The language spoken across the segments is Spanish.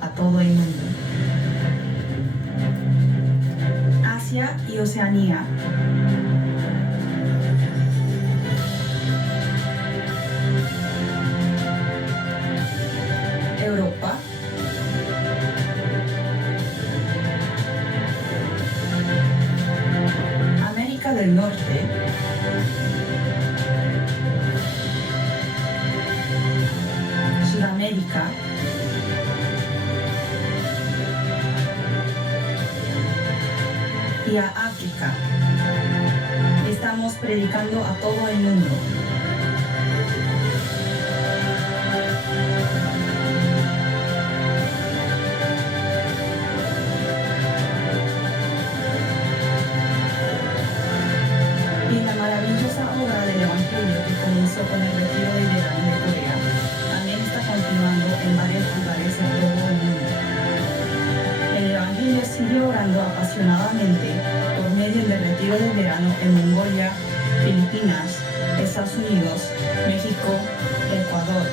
a todo el mundo. Asia y Oceanía. Europa. América del Norte. Sudamérica. Y a África. Estamos predicando a todo el mundo. Y la maravillosa obra del Evangelio que comenzó con el retiro de verano de Corea también está continuando en varios lugares en todo el mundo. El Evangelio sigue orando apasionadamente por medio del retiro de verano en Mongolia, Filipinas, Estados Unidos, México, Ecuador,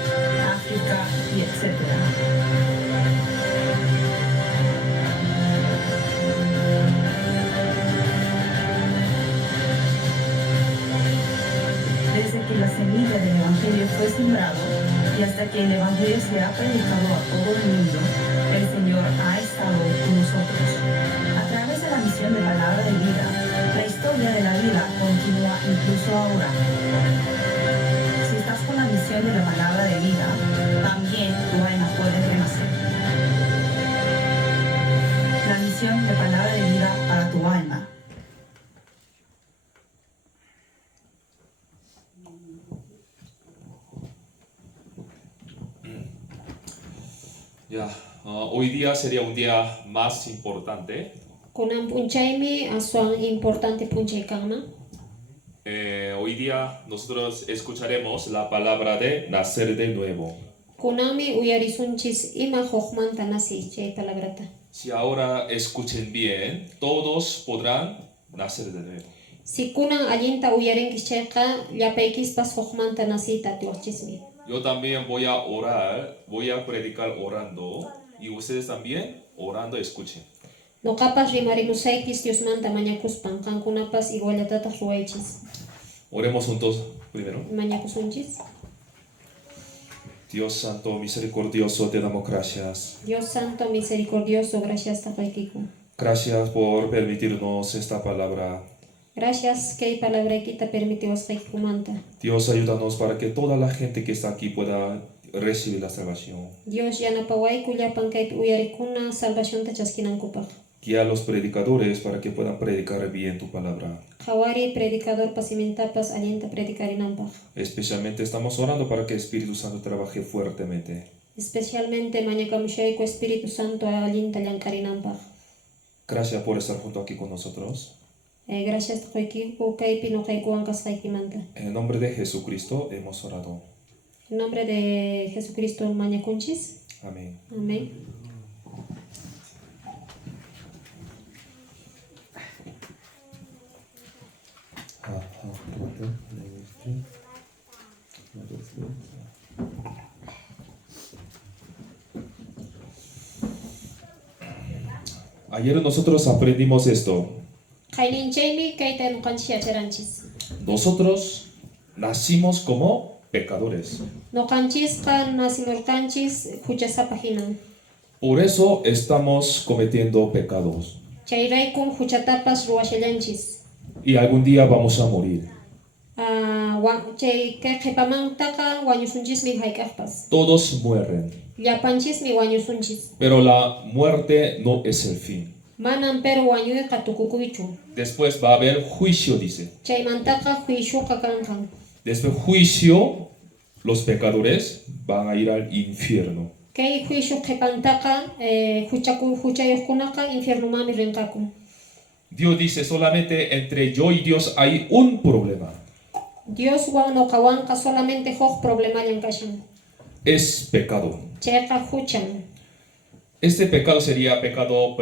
África y etc. Desde que la semilla del Evangelio fue sembrado y hasta que el Evangelio se ha predicado a todo el mundo, el Señor ha estado con nosotros. A través de la misión de Palabra de Vida, la historia de la vida continúa incluso ahora. Si estás con la misión de la Palabra de Vida, también tu alma puede renacer. La misión de Palabra de Vida para tu alma. Ya, hoy día sería un día más importante. Kunan punchaymi aswan importante punchay kanman. Hoy día nosotros escucharemos la palabra de nacer de nuevo. Kunami uyarisunchis ima hokmanta nasi chay palabrata. Si ahora escuchen bien, todos podrán nacer de nuevo. Si kunan allinta uyarenkis chayqa llapaykispas hokmanta nasita tiwaqchismi. Yo también voy a orar, voy a predicar orando y ustedes también orando escuchen. Noqapas rimarimusaykis Diosmanta mañakuspan kankunapas iguallatataq ruwaychis. Oremos juntos primero. Mañakusunchis. Dios Santo, misericordioso, te damos gracias. Dios Santo misericordioso, gracias taqaykiku. Gracias por permitirnos esta palabra. Gracias kay palabraykita permitiwasqaykikumanta. Dios, ayúdanos para que toda la gente que está aquí pueda recibir la salvación. Dios yanapawayku llapan kaypi uyarikuna salvacionta chaskinankupaq. Guía a los predicadores para que puedan predicar bien tu palabra. Qhawari predicador pasimentapas allinta predicarinampaq. Especialmente estamos orando para que el Espíritu Santo trabaje fuertemente. Especialmente mañakamushayku Espíritu Santo allinta llank'arinampaq. Gracias por estar junto aquí con nosotros. Gracias taqaykiku kaypi nuqaykuwan kasqaykimanta. En el nombre de Jesucristo hemos orado. En nombre de Jesucristo mañakunchis. Amén. Amén. Ayer nosotros aprendimos esto. Qayninchaymi kayta nuqanchis yacharanchis. Nosotros nacimos como pecadores. Nuqanchisqa nasimurqanchis huchasapa hinan. Por eso estamos cometiendo pecados. Chayraykum huchatapas ruwashallanchis. Y algún día vamos a morir. Chay qhipamantaqa wañusunchismi hayk'aqpas. Todos mueren. Llapanchismi wañusunchis. Pero la muerte no es el fin. Manan pero wañuyqa tukukuychu. Después va a haber juicio, dice. Chaymantaqa juisyuqa kanqan. Después juicio, los pecadores van a ir al infierno. Kay juisyu qhipantaqa huchayuqkunaqa infiernumami rinqaku. Dios dice solamente entre yo y Dios hay un problema. Dioswan nuqawanqa solamente huk problemallan kashan. Es pecado. Chayqa huchan. Este pecado sería pecado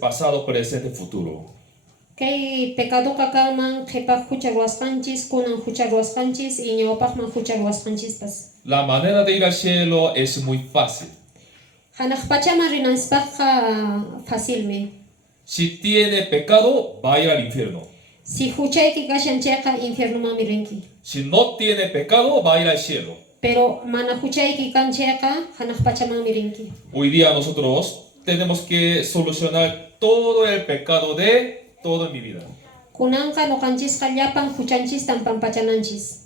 pasado, presente, futuro. Kay pekaduqa kanman qhipaq hucha ruwasqanchis, kunan hucha ruwasqanchis y ñawpaqman hucha ruwasqanchispas. La manera de ir al cielo es muy fácil. Hanaq pachaman rinanspaqqa facilmi. Si tiene pecado, va a ir al infierno. Si huchayki kashan chayqa infiernomami rinki. Si no tiene pecado, va a ir al cielo. Pero mana huchayki kan chayqa hanaq pachamanmi rinki. Hoy día nosotros tenemos que solucionar todo el pecado de toda mi vida. Kunanqa nuqanchis llapan huchanchistan pampachananchis.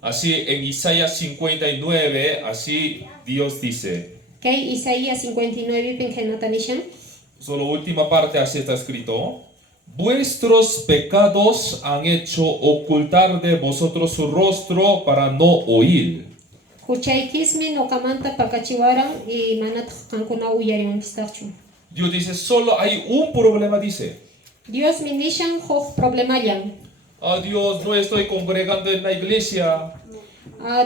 Así en Isaías 59, así Dios dice. Kay Isaías 59 pengenatanishan. Solo última parte así está escrito. Vuestros pecados han hecho ocultar de vosotros su rostro para no oír. Huchaykismi nuqamanta pakachiwaran y manataq qankuna uyarimankistaqchu. Dios dice, solo hay un problema, dice. Dios mi nishan huk problemayan. Dios, no estoy congregando en la iglesia.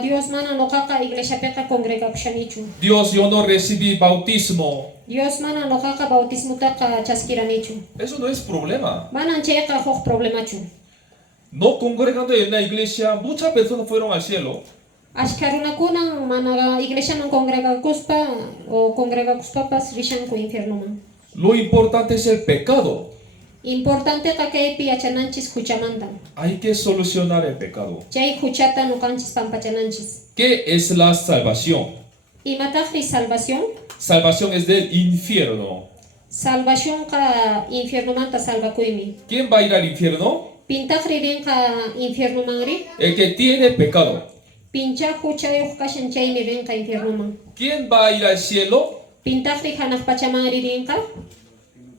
Dios mana nuqaqa iglesiapiqa congregakushanichu. Dios, yo no recibí bautismo. Dios mana nuqaqa bautismutaqa chaskiranichu. Eso no es problema. Manan chayqa huk problemachu. No congregando en la iglesia, muchas personas fueron al cielo. Ashka runakunan mana iglesiaman congregakuspa o congregakuspapas rishanku infiernoman. Lo importante es el pecado. Importante kaypi yachananchis huchamanta. Hay que solucionar el pecado. Chay huchata nuqanchis pampachananchis. ¿Qué es la salvación? Imataqri salvación? Salvación es del infierno. Salvación ka infiernomanta salvakuymi. ¿Quién va a ir al infierno? Pintaqri rinqa infiernomangri? El que tiene pecado. Pincha huchayuq kashan chaymi rinqa infiernoman. ¿Quién va a ir al cielo? Pintaqri hanaq pachamangri rinqa?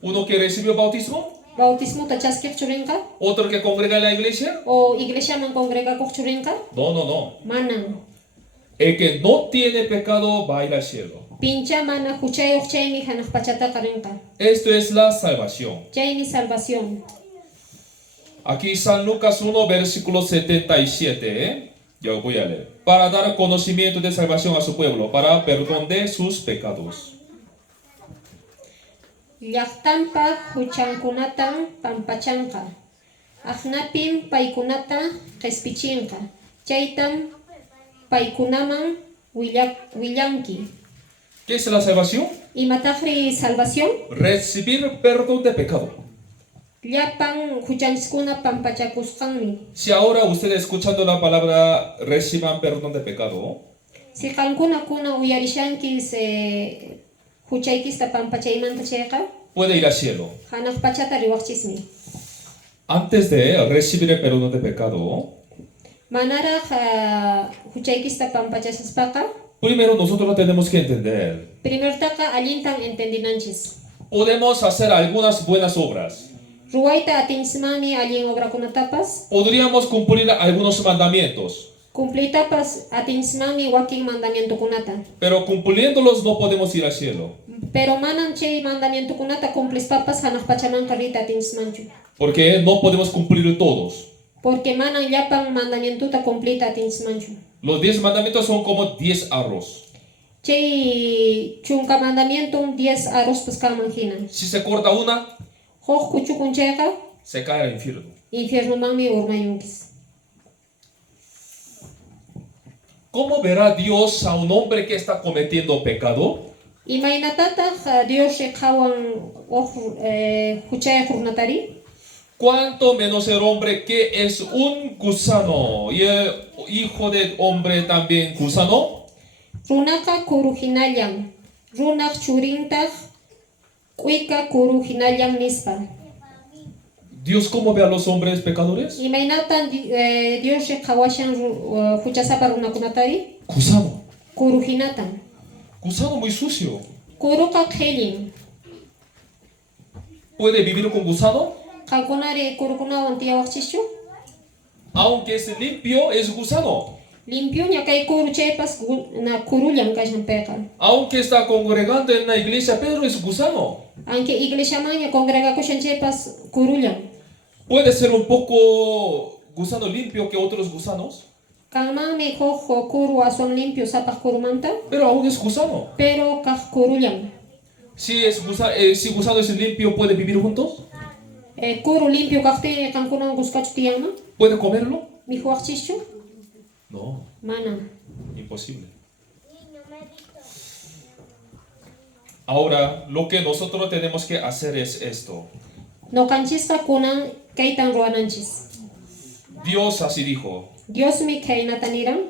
¿Uno que recibió bautismo? Bautismuta chaskiqchu rinqa? ¿Otro que congrega en la iglesia? O iglesiaman congregakuqchu rinqa? No, no, no. Manan. El que no tiene pecado va a ir al cielo. Pincha mana huchayuq chaymi hanaq pachataqa rinqa. Esto es la salvación. Chaymi salvación. Aquí San Lucas 1, versículo 77. Yo voy a leer. Para dar conocimiento de salvación a su pueblo, para perdón de sus pecados. Llaqtanpa huchankunatan pampachanqa. Aqnapim paykunata q'ispichinqa. Chaytam paykunaman willanki. ¿Qué es la salvación? Imataqri salvación? Recibir perdón de pecado. Llapan huchanchiskuna pampachakusqanmi. Si ahora usted escuchando la palabra reciban perdón de pecado, Si qankunakuna uyarishankis huchaykista pampachaymanta chayqa, puede ir al cielo. hanaq pachata riwaqchismi. Antes de recibir el perdón de pecado, Manaraq huchaykista pampachasaspaqa, primero nosotros tenemos que entender. primertaqa allintan entendinanchis. Podemos hacer algunas buenas obras. Ruwayta atinchimani allin obrakunatapas, Podríamos cumplir algunos mandamientos, cumplitapas atinchimani wakin mandamientokunata. pero cumpliéndolos no podemos ir al cielo. Pero manan chay mandamientokunata cumplispapas hanaq pachamanqa rita atinchimanchu. Porque no podemos cumplir todos. Porque manan llapan mandamientuta cumplita atinchimanchu. Los 10 mandamientos son como 10 arroz. Chay chunka mandamientum 10 arrospas kamanhina. Si se corta una, Huk kuchukun chayqa se cae al infierno. infiernomanmi urmayunkis. ¿Cómo verá Dios a un hombre que está cometiendo pecado? Imaynatataq Dios qhawan huchayuq runatari? Cuánto menos el hombre que es un gusano y el hijo del hombre también gusano. Runaqa kuruhinallan. Runaq churintaq Kuika kuruhinallan nispa. Dios, ¿cómo ve a los hombres pecadores? Imaynatan Dios qhawashan huchasapa runakunatari? Gusano. Kuruhinatan. Gusano muy sucio. Kuruqa qhillin. ¿Puede vivir con gusano? Qankunari kurukunawan tiyawaqchischu? Aunque es limpio, es gusano. Limpio ñakay kuru chaypas na kurullan kashan payqa. Aunque está congregando en la iglesia, pero es gusano. Aunque iglesiamaña congregakushan chaypas kurullan. Puede ser un poco gusano limpio que otros gusanos, Kanmanmi huk kuru aswan limpio sapaq kurumanta, pero aún es gusano. pero kaq kurullan. Si gusano es limpio, ¿puede vivir juntos? Kuru limpio kaqtini qankunawan kuskachu tiyanman? ¿Puede comerlo? Mihuwaqchischu? No, Mana. imposible. Ahora, lo que nosotros tenemos que hacer es esto. Noqanchista kunan kaytan ruananchis. Dios así dijo: Dios mi kaynataniran.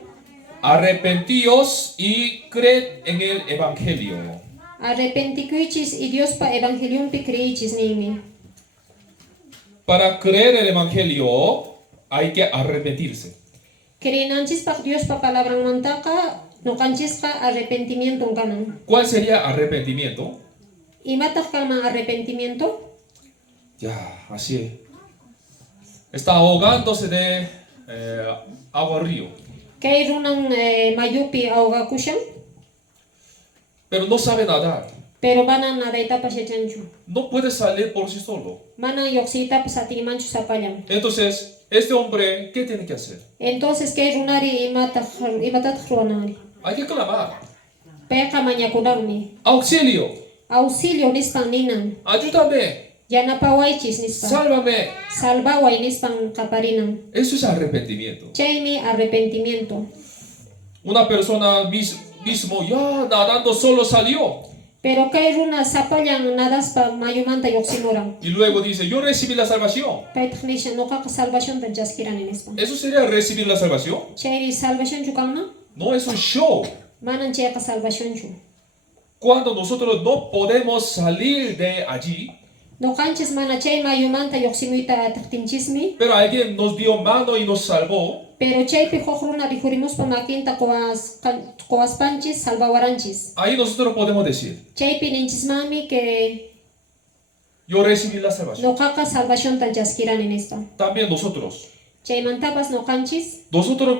arrepentíos y creed en el Evangelio. Arrepentikuichis y Dios pa evangelium pi creichis nimi. Para creer el Evangelio hay que arrepentirse. Creinanchis pa Dios pa palabra mantaka noqanchista arrepentimiento kanan. ¿Cuál sería arrepentimiento? Imatak kama arrepentimiento. Ya, así. Está ahogándose de agua río, Kay runan mayupi ahogakushan. pero no sabe nadar. Pero mana nadaita pa sechanchu. No puede salir por sí solo. Mana yoxita pa satimanchu sapallam. Entonces, este hombre, ¿qué tiene que hacer? Entonces kay runari imatat ruanari. Hay que clamar: Peka mañakunarmi. auxilio, Auxilio nispan ninan. ayúdame, Yanapawaichis nispan. sálvame. Salvawai nispan kaparinan. Eso es arrepentimiento. Chaymi arrepentimiento. Una persona mismo ya nadando solo salió Pero kay runa sapallan nadaspa mayumanta yoximoran. y luego dice: yo recibí la salvación. Kay tkhnisha noqa salvación tan jaskirani nispan. ¿Eso sería recibir la salvación? Chayri salvación chukanna. No, es un show. Manan chayqa salvación chu. Cuando nosotros no podemos salir de allí, Noqanchis mana chay mayumanta yoximuyta taqtinchismi. pero alguien nos dio mano y nos salvó, Pero chaypi hukhruna rihurimospa makinta qowaspanchis salvawaranchis. ahí nosotros podemos decir: Chaypi ninchismami que yo recibí la salvación. noqaqa salvación tan jaskirani nispa. También nosotros Chaymantapas noqanchis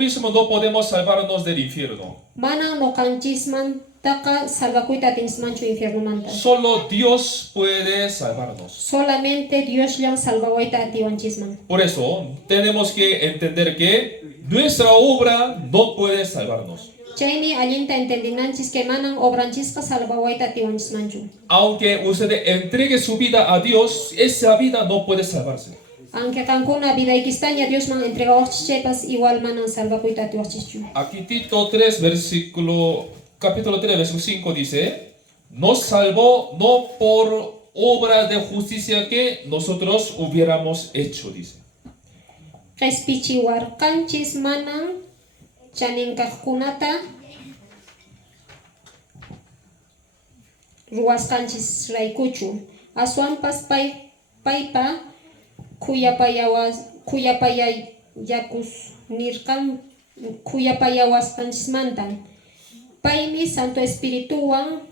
mismos no podemos salvarnos del infierno. mana noqanchismantaqa salvakuyta atinchismanchu infiernomanta. Solo Dios puede salvarnos. Solamente Diosllan salvawayta atiwanchisman. Por eso tenemos que entender que nuestra obra no puede salvarnos. Chaymi allinta entendinanchis que manan obranchisqa salvawayta atiwanchismanchu. Aunque usted entregue su vida a Dios, esa vida no puede salvarse. Aunque kankuna vidaykistaña Diosman entregawaqchis igual manan salvakuyta atiwaqchischu. Aquí Tito 3, capítulo 3, versículo 5 dice: nos salvó no por obra de justicia que nosotros hubiéramos hecho, dice. Qespichiwarqanchis manan chaninkaqkunata ruwasqanchis raykuchu. Aswanpas paypa khuyapayawasqanchismantan. Paymi Santo Espirituwan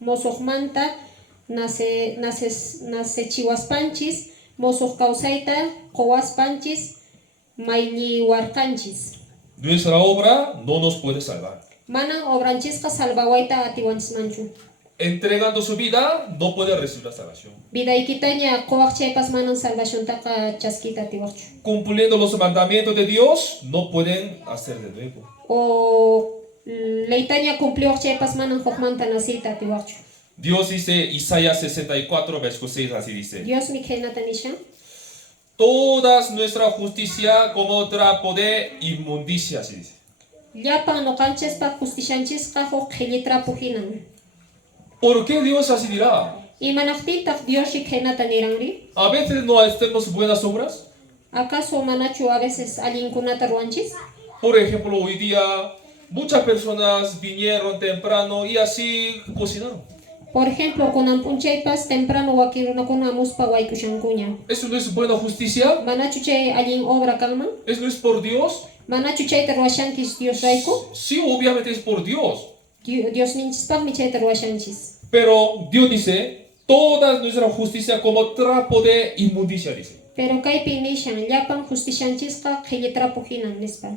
mosuqmanta nasechiwaspanchis, mosuq kawsayta qowaspanchis, mayliwarqanchis. Nuestra obra no nos puede salvar. Manan obranchisqa salvawayta atiwanchismanchu. Entregando su vida no puede recibir la salvación. Vidaykitaña qowaqchaypas manan salvaciontaqa chaskita atiwaqchu. Cumpliendo los mandamientos de Dios no pueden hacer de nuevo. O leytaña cumpliwaqchaypas manan hukmanta nasiyta atiwaqchu. Dios dice, Isaías 64, versículo 6, así dice: Dios mi khaynata nisha. todas nuestra justicia como trapo de inmundicia, así dice. Llapan noqanchespa justishanchisqa huk qhillitrapu hinan. ¿Por qué Dios así dirá? Imanaqtitaq Diosshi khaynata niranri? A veces no hacemos buenas obras. ¿Acaso manachu a veces allinkunata ruanchis? Por ejemplo, hoy día muchas personas vinieron temprano y así cocinaron. Por ejemplo, kunan punchaypas temprano wakirunakuna amuspa waykushankuña. ¿Eso no es buena justicia? Manachu chay allin obra kanman? ¿Eso no es por Dios? Manachu chayta ruwashankis Dios rayku? Sí, obviamente es por Dios. Dios ninchispaqmi chayta ruwashanchis. Pero Dios dice, toda nuestra justicia como trapo de inmundicia, dice. Pero kaypi nishan llapan justishanchisqa qhillitrapu hinan nispa.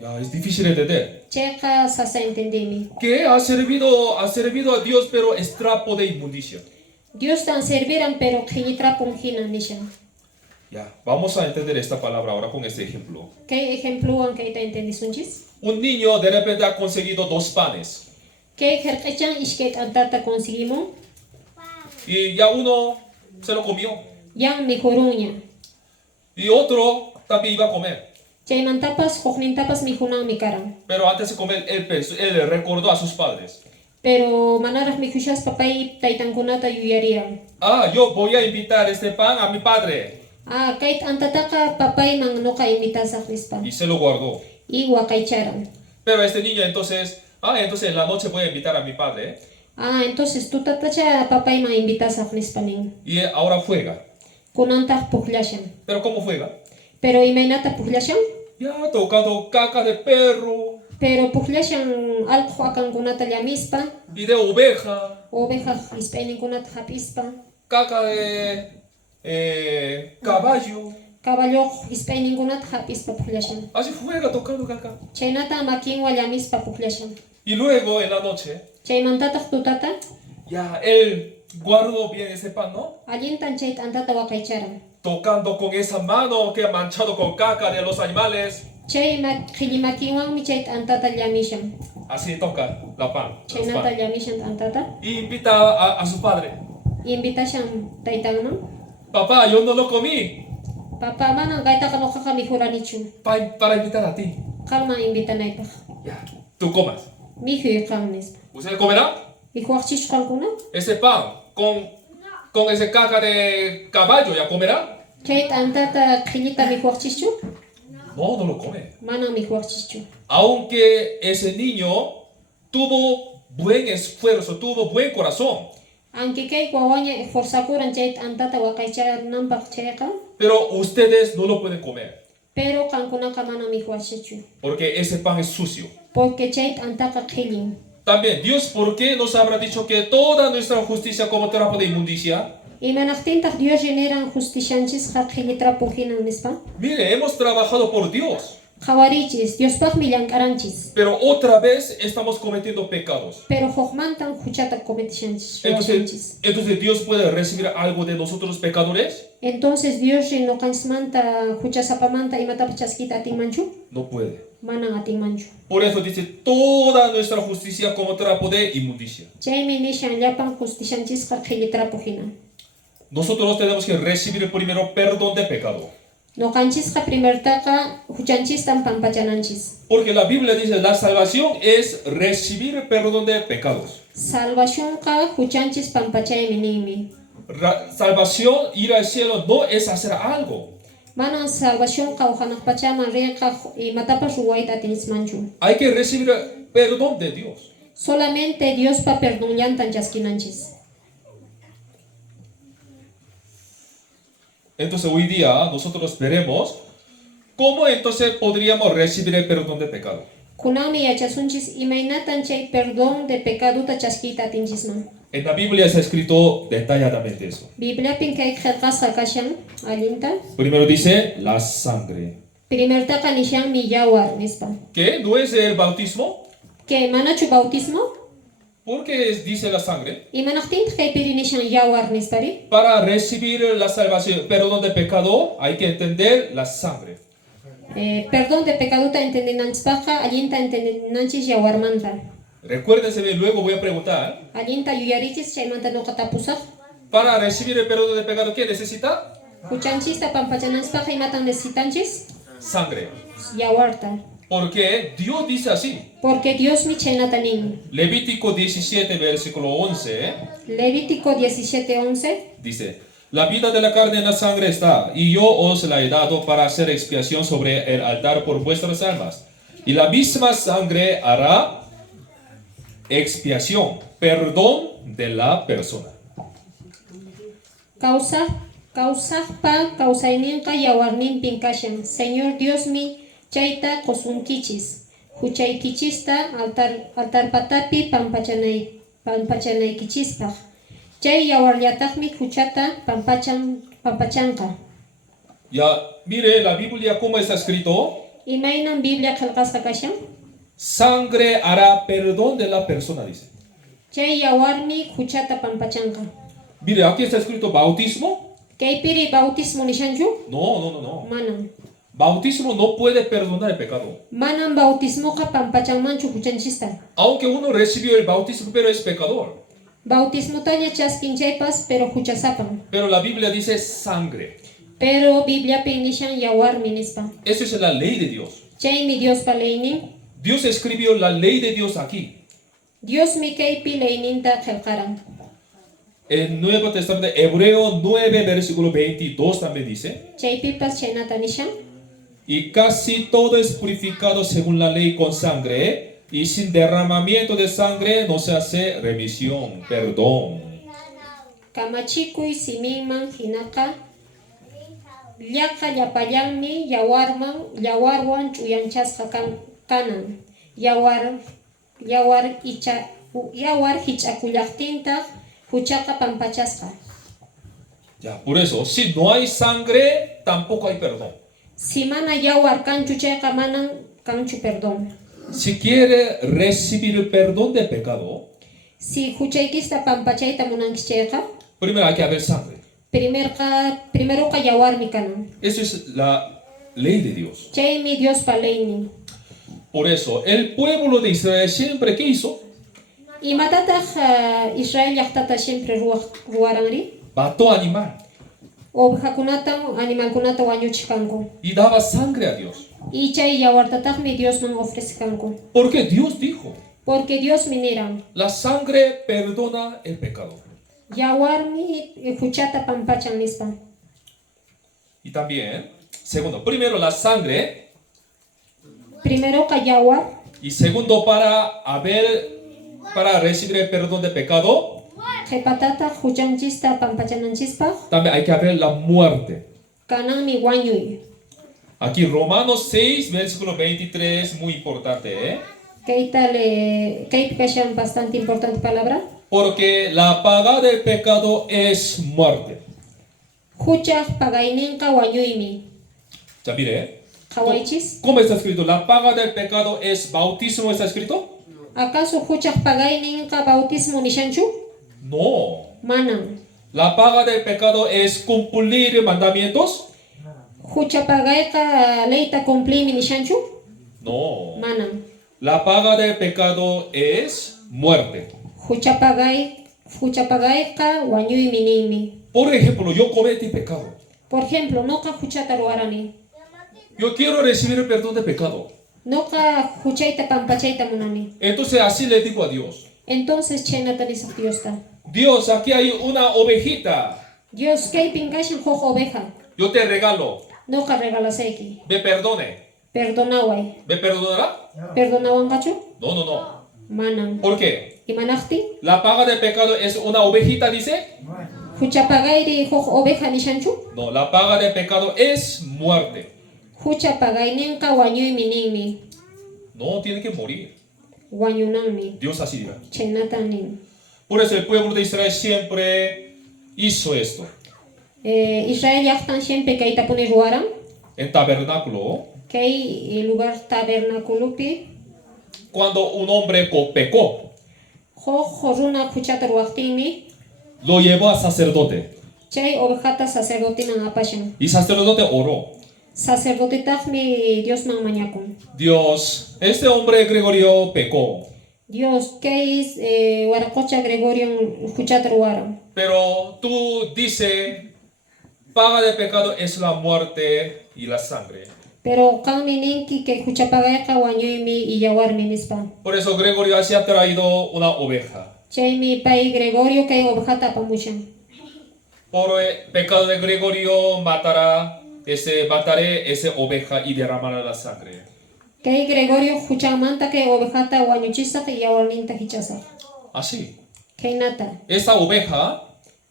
Ya, es difícil entender. Chayqa sasa entendimi. Que ha servido a Dios, pero es trapo de inmundicia. Dios tan serviran pero qhillitrapun hinan nishan. Ya, vamos a entender esta palabra ahora con este ejemplo. ¿Qué ejemplo kayta entendisunchis? Un niño de repente ha conseguido 2 panes. ¿Qué herqichan ishkay antata conseguimos? Y ya uno se lo comió. Yang mihuruña. Y otro también iba a comer. Chaymantapas huknintapas mihunan mikaran. Pero antes de comer, él recordó a sus padres. Pero manaraqmi hushas papay taytankunata yuyariran. Ah, yo voy a invitar este pan a mi padre. Kayt antataqa papay man noqa invitasaq nispa. Y se lo guardó. Y waqaycharan. Pero este niño entonces, entonces en la noche voy a invitar a mi padre. Entonces tutatacha papay man invitasaq nispanin. Y ahora juega. Kunantaq puqllashan. Pero ¿cómo juega? Pero imaynata puqllashan? Ya tocando caca de perro Pero puqllashan alqu akankunata llamispa. y de oveja, Oveja hispayninkunata hapispa. caca de caballo. Caballo hispayninkunata hapispa puqllashan. Así juega tocando caca. Chaynata makinwa llamispa puqllashan. Y luego en la noche, Chaymantataq tutata ya él guardó bien ese pan, ¿no? allintan chayt antata waqaycharan. Tocando con esa mano que ha manchado con caca de los animales. Chay qhillimakinwanmi chayt antata llamishan. Así toca la pan. los Chaynata pan. llamishan antata. Y invita a su padre. Invitashan taytanman. Papá, yo no lo comí. Papa manan kaytaqa nuqaqa mihuranichu. Para invitar a ti. Qanman invitanaypaq. Ya, tú comas. Mihuy qan nispa. ¿Usted comerá? Mihuaqchishqankuna Ese pan con ese caca de caballo, ¿ya comerá? chayt antata qhillita mihuaqchischu. No, no lo come. Manan mihuaqchischu. Aunque ese niño tuvo buen esfuerzo, tuvo buen corazón, Aunque kay wawaña esforzakuran chayt antata waqaycharananpaq chayqa. pero ustedes no lo pueden comer, Pero qankunaqa manan mihuaqchichu. porque ese pan es sucio. Porque chayt antaqa qhillin. También, Dios, ¿por qué nos habrá dicho que toda nuestra justicia como trapo de inmundicia? Imanaqtintaq Dios generan justishanchisqa qhillitrapuhinan nispa. Mire, hemos trabajado por Dios, Qhawarichis Diospaqmi llank'aranchis. pero otra vez estamos cometiendo pecados. Pero huqmantan huchata cometishanchis. Entonces Dios puede recibir algo de nosotros pecadores? Entonces Dios noqanchimanta huchasapamanta imatapas chaskita atinmanchu? No puede. Manan atinmanchu. Por eso dice toda nuestra justicia como trapo de inmundicia. Chaymi nishan llapan justishanchisqa qhillitrapuhinan. Nosotros tenemos que recibir primero perdón de pecado. Noqanchisqa primertaqa huchanchistan pampachananchis. Porque la Biblia dice la salvación es recibir perdón de pecados. Salvacionqa huchanchis pampachaymi ninmi. Salvación, ir al cielo, no es hacer algo. Manan salvacionqa uhanaq pachaman riqa imatapas ruwayta atinismanchu. Hay que recibir perdón de Dios. Solamente Diospa perdonllantan chaskinanchis. Entonces hoy día nosotros veremos cómo entonces podríamos recibir el perdón de pecado. Kunami yachasunchis imaynatan chay perdón de pecaduta chaskita atinchisman. En la Biblia está escrito detalladamente eso. Bibliapin kay qillqasqa kashan allinta. Primero dice la sangre. Primertaqa nishanmi yawar nispa. ¿Qué? ¿No es el bautismo? Que manachu bautismo? ¿Por qué dice la sangre? Imanaqtintaq kaypiri nishan yawar nispari. Para recibir la salvación, perdón de pecado, hay que entender la sangre. Perdón de pecaduta entendinanchispaqqa allinta entendinanchis yawarmanta. Recuérdense bien, luego voy a preguntar. Allinta yuyarichis chaymanta nuqa tapusaq. Para recibir el perdón de pecado, ¿qué necesita? Huchanchista pampachananspaqa imatan necesitanchis Sangre. yawarta. Porque Dios dice así. Porque Dios mi chaynata nin. Levítico 17, versículo 11, Levítico 17:11. dice: La vida de la carne en la sangre está, y yo os la he dado para hacer expiación sobre el altar por vuestras almas. Y la misma sangre hará expiación, perdón de la persona. Causaqpa causayninqa yawarninpin kashan. Señor Dios mi chayta qosunkichis. Huchaykichista altarpatapi pampachanaykichispaq. Chay yawarllataqmi huchata pampachanqa. Ya, mire la Biblia cómo está escrito. Imaynan Biblia qillqasqa kashan. Sangre hará perdón de la persona, dice. Chay yawarmi huchata pampachanqa. Mire, aquí está escrito bautismo. Kaypiri bautismo nishanchu? No. Manan. Bautismo no puede perdonar el pecado. Manan bautismoqa pampachanmanchu huchanchista. Aunque uno recibió el bautismo, pero es pecador. Bautismutaña chaskinchaypas pero huchasapan. Pero la Biblia dice sangre. Pero Biblia nishan yawarmi nispa. Eso es la ley de Dios. Chaymi Diospa leynin. Dios escribió la ley de Dios aquí. Dios mi kaypi leyninta qillqaran. En Nuevo Testamento, Hebreo 9, versículo 22 también dice, Chaypipas chaynata nishan. y casi todo es purificado según la ley con sangre, y sin derramamiento de sangre no se hace remisión, perdón. Kamachikuy siminman hinaka. Llaqa llapallanmi yawarwan ch'uyanchasqa kanan. Yawar hich'akullaptintaq huchaqa pampachasqa. Ya, por eso, si no hay sangre, tampoco hay perdón. Si mana yawar kanchu chayqa manan kanchu perdón. Si quiere recibir el perdón de pecado, Si huchaykista pampachayta munanki chayqa, primero hay que haber sangre. primeroqa yawarmi kanan. Eso es la ley de Dios. Chaymi Diospa leynin. Por eso, el pueblo de Israel siempre, ¿qué hizo? Imatataq Israel llaqtata siempre ruwaranri. Mató animal Ovejakunata, animalkunata wañuchikanku. y daba sangre a Dios. Y chay yawartataqmi Diosman ofrecikanku. Porque Dios dijo, Porque Dios miniran. la sangre perdona el pecado. Yawarmi huchata pampachan nispa. Y también, segundo, primero la sangre Primero ka yawar. y segundo para recibir el perdón de pecado, Qhipatata huchanchista pampachananchispa. también hay que haber la muerte. Kananmi wañuy. Aquí Romanos 6, versículo 23, muy importante, ¿eh? Kaypikashan bastante importante palabra. Porque la paga del pecado es muerte. Huchaq pagayninqa wañuymi. Ya mire, ¿eh? Qhawaychis. ¿Cómo está escrito? La paga del pecado es bautismo, ¿está escrito? ¿Acaso huchaq pagayninqa bautismo nishanchu? No. Manan. La paga del pecado es cumplir mandamientos. Huchapagayqa leyta cumplimi nishanchu? No. Manan. La paga del pecado es muerte. Huchapagayqa wañuymi ninmi. Por ejemplo, yo cometí pecado. Por ejemplo, noqa huchata ruwarani. Yo quiero recibir el perdón de pecado. Noqa huchayta pampachayta munani. Entonces así le digo a Dios. Entonces chaynata nisaq Diosta. Dios, aquí hay una ovejita. Dios kaypin kashan huk oveja. Yo te regalo. Noqa regalasayki. Me perdone. Perdonaway. ¿Me perdonará? Perdonawanqachu? No, no, no. Manan. ¿Por qué? Imanaqti? La paga de pecado es una ovejita, dice. Huchapagayri huk oveja nishanchu? No, la paga de pecado es muerte. Huchapagayninqa wañuymi ninmi. No, tiene que morir. Wañunanmi. Dios así dirá. Chaynata nin. Por eso el pueblo de Israel siempre hizo esto. Israel llaqtan siempre kaytapuni ruwaran. En tabernáculo, Kay lugar tabernáculopi. cuando un hombre pecó, Huk runa huchata ruwaqtinmi. lo llevó a sacerdote. Chay ovejata sacerdotiman apashan. Y sacerdote oró. Sacerdotitaqmi Diosman mañakun. Dios, este hombre Gregorio pecó, Dios, kay waraqucha Gregorio huchata ruwaran. pero tú dices, paga de pecado es la muerte y la sangre. Pero qanmi ninki kay huchapagayqa wañuymi y yawarmi nispa. Por eso Gregorio así ha traído una oveja. Chaymi pay Gregorio kay ovejata apamushan. Por el pecado de Gregorio mataré esa oveja y derramaré la sangre. Kay Gregorio huchamanta kay ovejata wañuchisaq y yawarninta hichasaq. Así. Kay nata. Esa oveja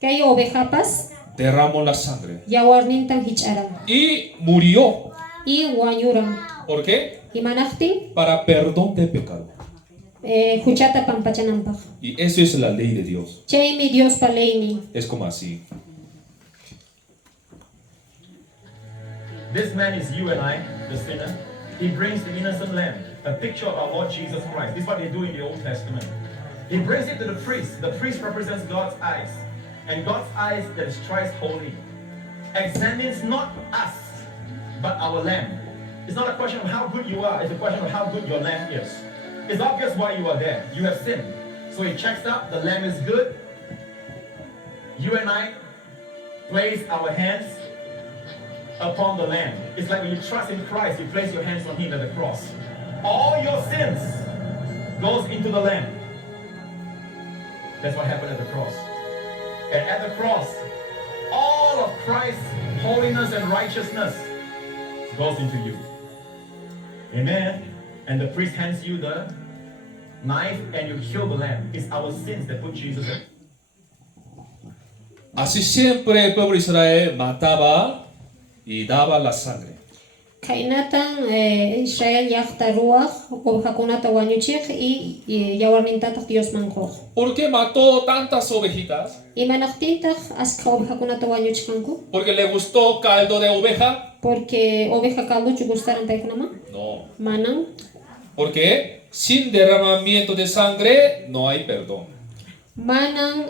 Kay ovejapas derramó la sangre yawarnintan hich'aran. y murió. Y wañuran. ¿Por qué? Imanaqtin Para perdón del pecado. huchata pampachanampaq. Y eso es la ley de Dios. Chaymi Diospa leynin. Es como así. This man is you and I, the sinner. He brings the innocent lamb, a picture of our Lord Jesus Christ. This is what they do in the Old Testament. He brings it to the priest. The priest represents God's eyes. And God's eyes that is thrice holy examines not us, but our lamb. It's not a question of how good you are, it's a question of how good your lamb is. It's obvious why you are there. You have sinned. So he checks out, the lamb is good. You and I place our hands upon the lamb. It's like when you trust in Christ, you place your hands on him at the cross. All your sins goes into the lamb. That's what happened at the cross. And at the cross, all of Christ's holiness and righteousness goes into you. Amen. And the priest hands you the knife and you kill the lamb. It's our sins that put Jesus in. Así siempre el pueblo de Israel mataba y daba la sangre. Kainatan Israel yaqta ruach ovejakunata wañuchik y yawarnintataq Dios manqoq. ¿Por qué mató tantas ovejitas? Imanaqtintaq asqa ovejakunata wañuchkanku? ¿Porque le gustó caldo de oveja? Porque oveja calduchu gustaran paykunaman? No. Manan. Porque sin derramamiento de sangre no hay perdón. Manan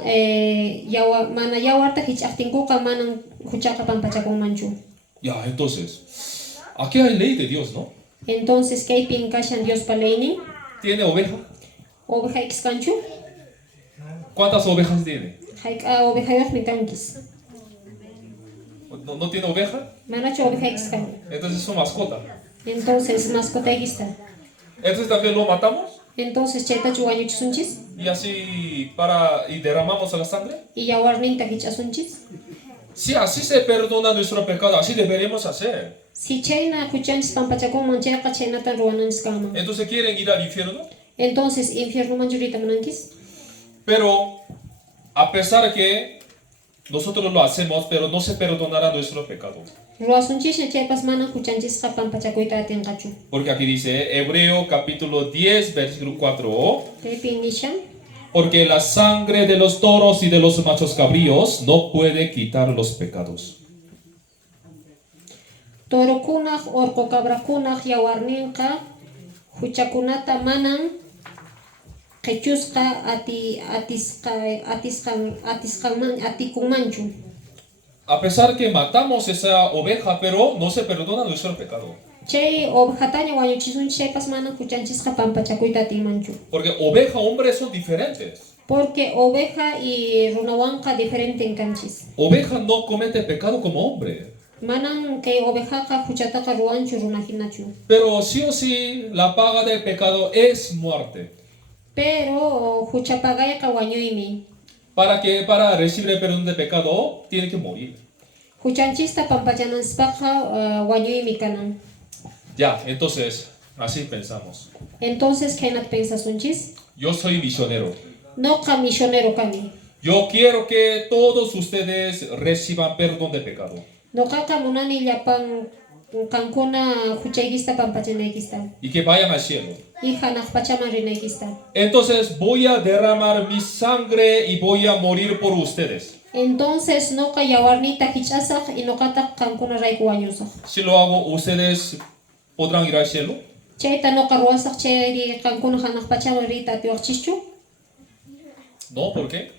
mana yawarta hichaqtinkuqa manan huchaqa pampachakunmanchu. Ya, entonces, aquí hay ley de Dios, ¿no? Entonces, kaypin kashan Dios palaynin? ¿Tiene oveja? Oveja ikskanchu? ¿Cuántas ovejas tiene? Hayk'a ovejayuqmi kankis. ¿No tiene oveja? Manachu oveja ikskan. Entonces es su mascota. Entonces, mascotaykista. Entonces también lo matamos Entonces, chaytachu wañuchisunchis? y así y derramamos la sangre. Y yawarninta hich'asunchis? Si así se perdona nuestro pecado, así deberíamos hacer. Si chayna huchanchis pampachakunman chayqa chaynatan ruwananchis kanman. Entonces quieren ir al infierno. Entonces, infiernuman churita manankis? Pero a pesar que nosotros lo hacemos, pero no se perdonará nuestro pecado. Ruwasunchishna chaypas manan huchanchisqa pampachakuyta atinqachu. Porque aquí dice, Hebreo capítulo 10, versículo 4. Kaypin nishan? Porque la sangre de los toros y de los machos cabríos no puede quitar los pecados. Torokunaq urqu cabrakunaq yawarninqa huchakunata manan qhichusqa atikunmanchu. A pesar que matamos esa oveja, pero no se perdona nuestro pecado. Chay ovejataña wañuchisunchis chaypas manan huchanchisqa pampachakuyta atinmanchu. Porque oveja, hombre son diferentes. Porque oveja y runawanqa diferenten kanchis. Oveja no comete pecado como hombre. Manan kay ovejaqa huchataqa ruwanchu runahinachu. Pero sí o sí, la paga del pecado es muerte. Pero huchapagayqa wañuymi. Para recibir el perdón de pecado, tiene que morir. Huchanchista pampachananspaqa wañuymi kanan. Ya, entonces, así pensamos. Entonces, ¿qué pensasunchis? Yo soy misionero. Noqa misionero kani. Yo quiero que todos ustedes reciban perdón de pecado. Noqaqa munani llapan kankuna huchaykista pampachanaykista. Y que vayan al cielo. Y hanaq pachaman rinaykista. Entonces voy a derramar mi sangre y voy a morir por ustedes. Entonces, noqa yawarnita hich'asaq y noqataq kankuna rayku wañusaq. Si lo hago, ustedes podrán ir al cielo. Chayta noqa ruwasaq chayri kankuna hanaq pachaman riyta atiwaqchischu? No, ¿por qué?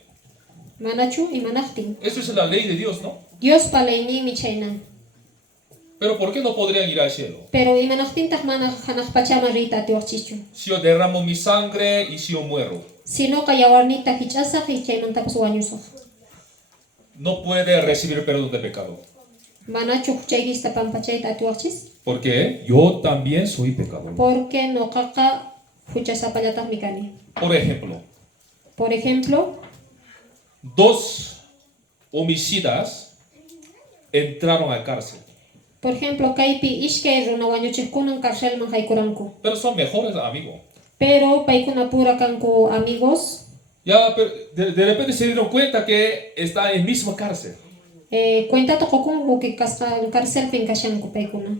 Manachu imanaqtin. Eso es la ley de Dios, ¿no? Dios palaynimi chayna. Pero ¿por qué no podrían ir al cielo? Pero imanaqtintaq mana hanaq pachaman riyta atiwaqchischu? Si yo derramo mi sangre y si yo muero, Si noqa yawarnita hich'asaq y chaymantapas wañusaq. no puede recibir perdón de pecado. Manachu huchaykista pampachayta atiwaqchis? Porque yo también soy pecador. Porque noqaqa huchasapallataqmi kani. Por ejemplo, 2 homicidas entraron a cárcel, Por ejemplo, kaypi ishkay runa wañuchiqkunan karcelman haykuranku. pero son mejores amigos. Pero paykuna pura kanku amigos. Ya, pero de repente se dieron cuenta que está en misma cárcel. Cuentata qokunku que karcelpin kashanku paykuna.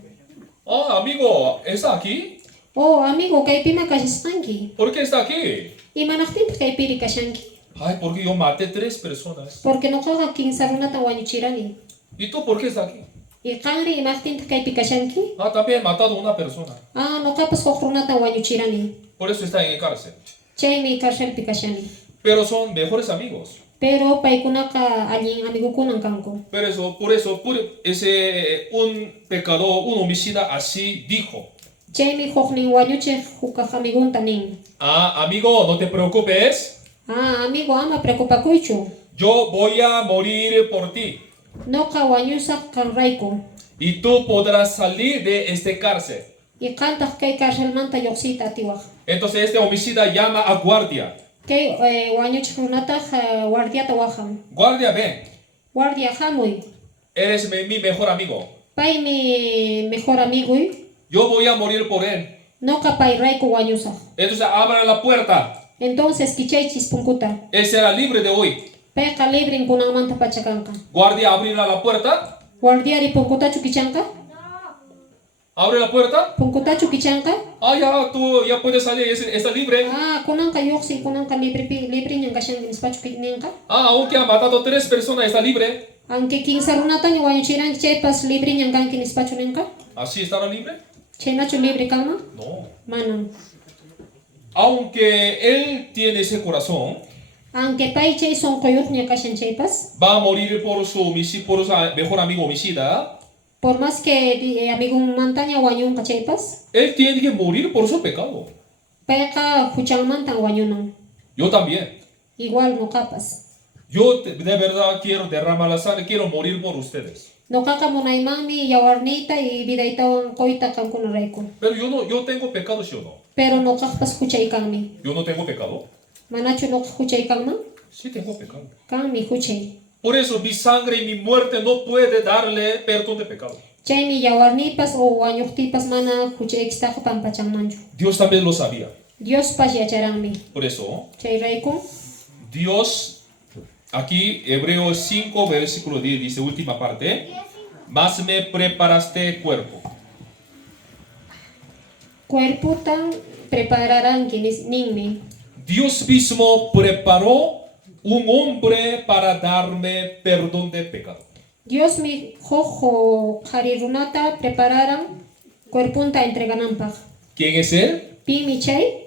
Ah, amigo, ¿está aquí? Oh, amigo, kaypima kashasqanki. ¿Por qué está aquí? Imanaqtintaq kaypiri kashanki. Ay, porque yo maté 3 personas. Porque noqaqa kinsa runata wañuchirani. ¿Y tú por qué está aquí? Y qanri imaqtintaq kaypi kashanki. Ah, también he matado a una persona. Ah, noqapas huq runata wañuchirani. Por eso está en cárcel. Chaymi karcelpi kashani. Pero son mejores amigos. Pero paykunaqa allin amigukunan kanku. Por eso, un pecador, un homicida así dijo. Chaymi huqnin wañuchiq hukaq amigunta nin. Ah, amigo, no te preocupes. Ah, amigo, ama preocupakuychu. Yo voy a morir por ti. Noqa wañusaq kanrayku. Y tú podrás salir de este cárcel. Y qantaq kay karcelmanta lluqsiyta atiwaq. Entonces este homicida llama a guardia. Kay wañuchik runata guardiata wahan. Guardia, ven. Guardia hamuy. Eres mi mejor amigo. Pay mi mejor amigo. Yo voy a morir por él. No kapay rayku wañusa. Entonces abra la puerta. Entonces kichaychis punkuta. Él será libre de hoy. Payqa librin kunanmanta pachakanqa. Guardia, abrirá la puerta. Guardiari punkutachu kichanqa. Abre la puerta. Punkutachu kichanqa. Ah, ya, tú ya puedes salir, está libre. Kunanqa yuqsi kunanqa libre ñanqashan nispachu kitninqa. Ah, aunque ha matado 3 personas, está libre. Aunque 15 runataña wañuchiranki chaypas libre ñanqanki nispachu ninqa. ¿Así estará libre? Chaynachu libre kanman. No. Manan. Aunque él tiene ese corazón, Aunque pay chay sonqoyuq ñakashan chaypas. va a morir por su mejor amigo homicida. Por más que amigo mantaña wañunqa chaypas. Él tiene que morir por su pecado. Payqa huchanmantan wañunan. Yo también. Igual nuqapas. Yo de verdad quiero derramar la sangre, quiero morir por ustedes. Nuqaqa munaymanmi yawarniyta y vidaytawan qoyta qankunarayku. Pero yo tengo pecado, ¿sí o no? Pero nuqaqpas huchaykanmi. Yo no tengo pecado. Manachu nuqa huchaykanman? Sí tengo pecado. Kanmi huchay. Por eso mi sangre y mi muerte no puede darle perdón de pecado. Chaymi yawarnipas o wañuqtipas mana huchaykista pampachanmanchu. Dios también lo sabía. Diospas yacharanmi. Por eso, Chayrayku Dios, aquí Hebreos 5, versículo 10, dice, última parte, mas me preparaste cuerpo. cuerputan prepararán ninmi. Dios mismo preparó un hombre para darme perdón de pecado. Dios mi jojo harirunata prepararan cuerpunta entregananpaq. ¿Quién es él? Pimi chay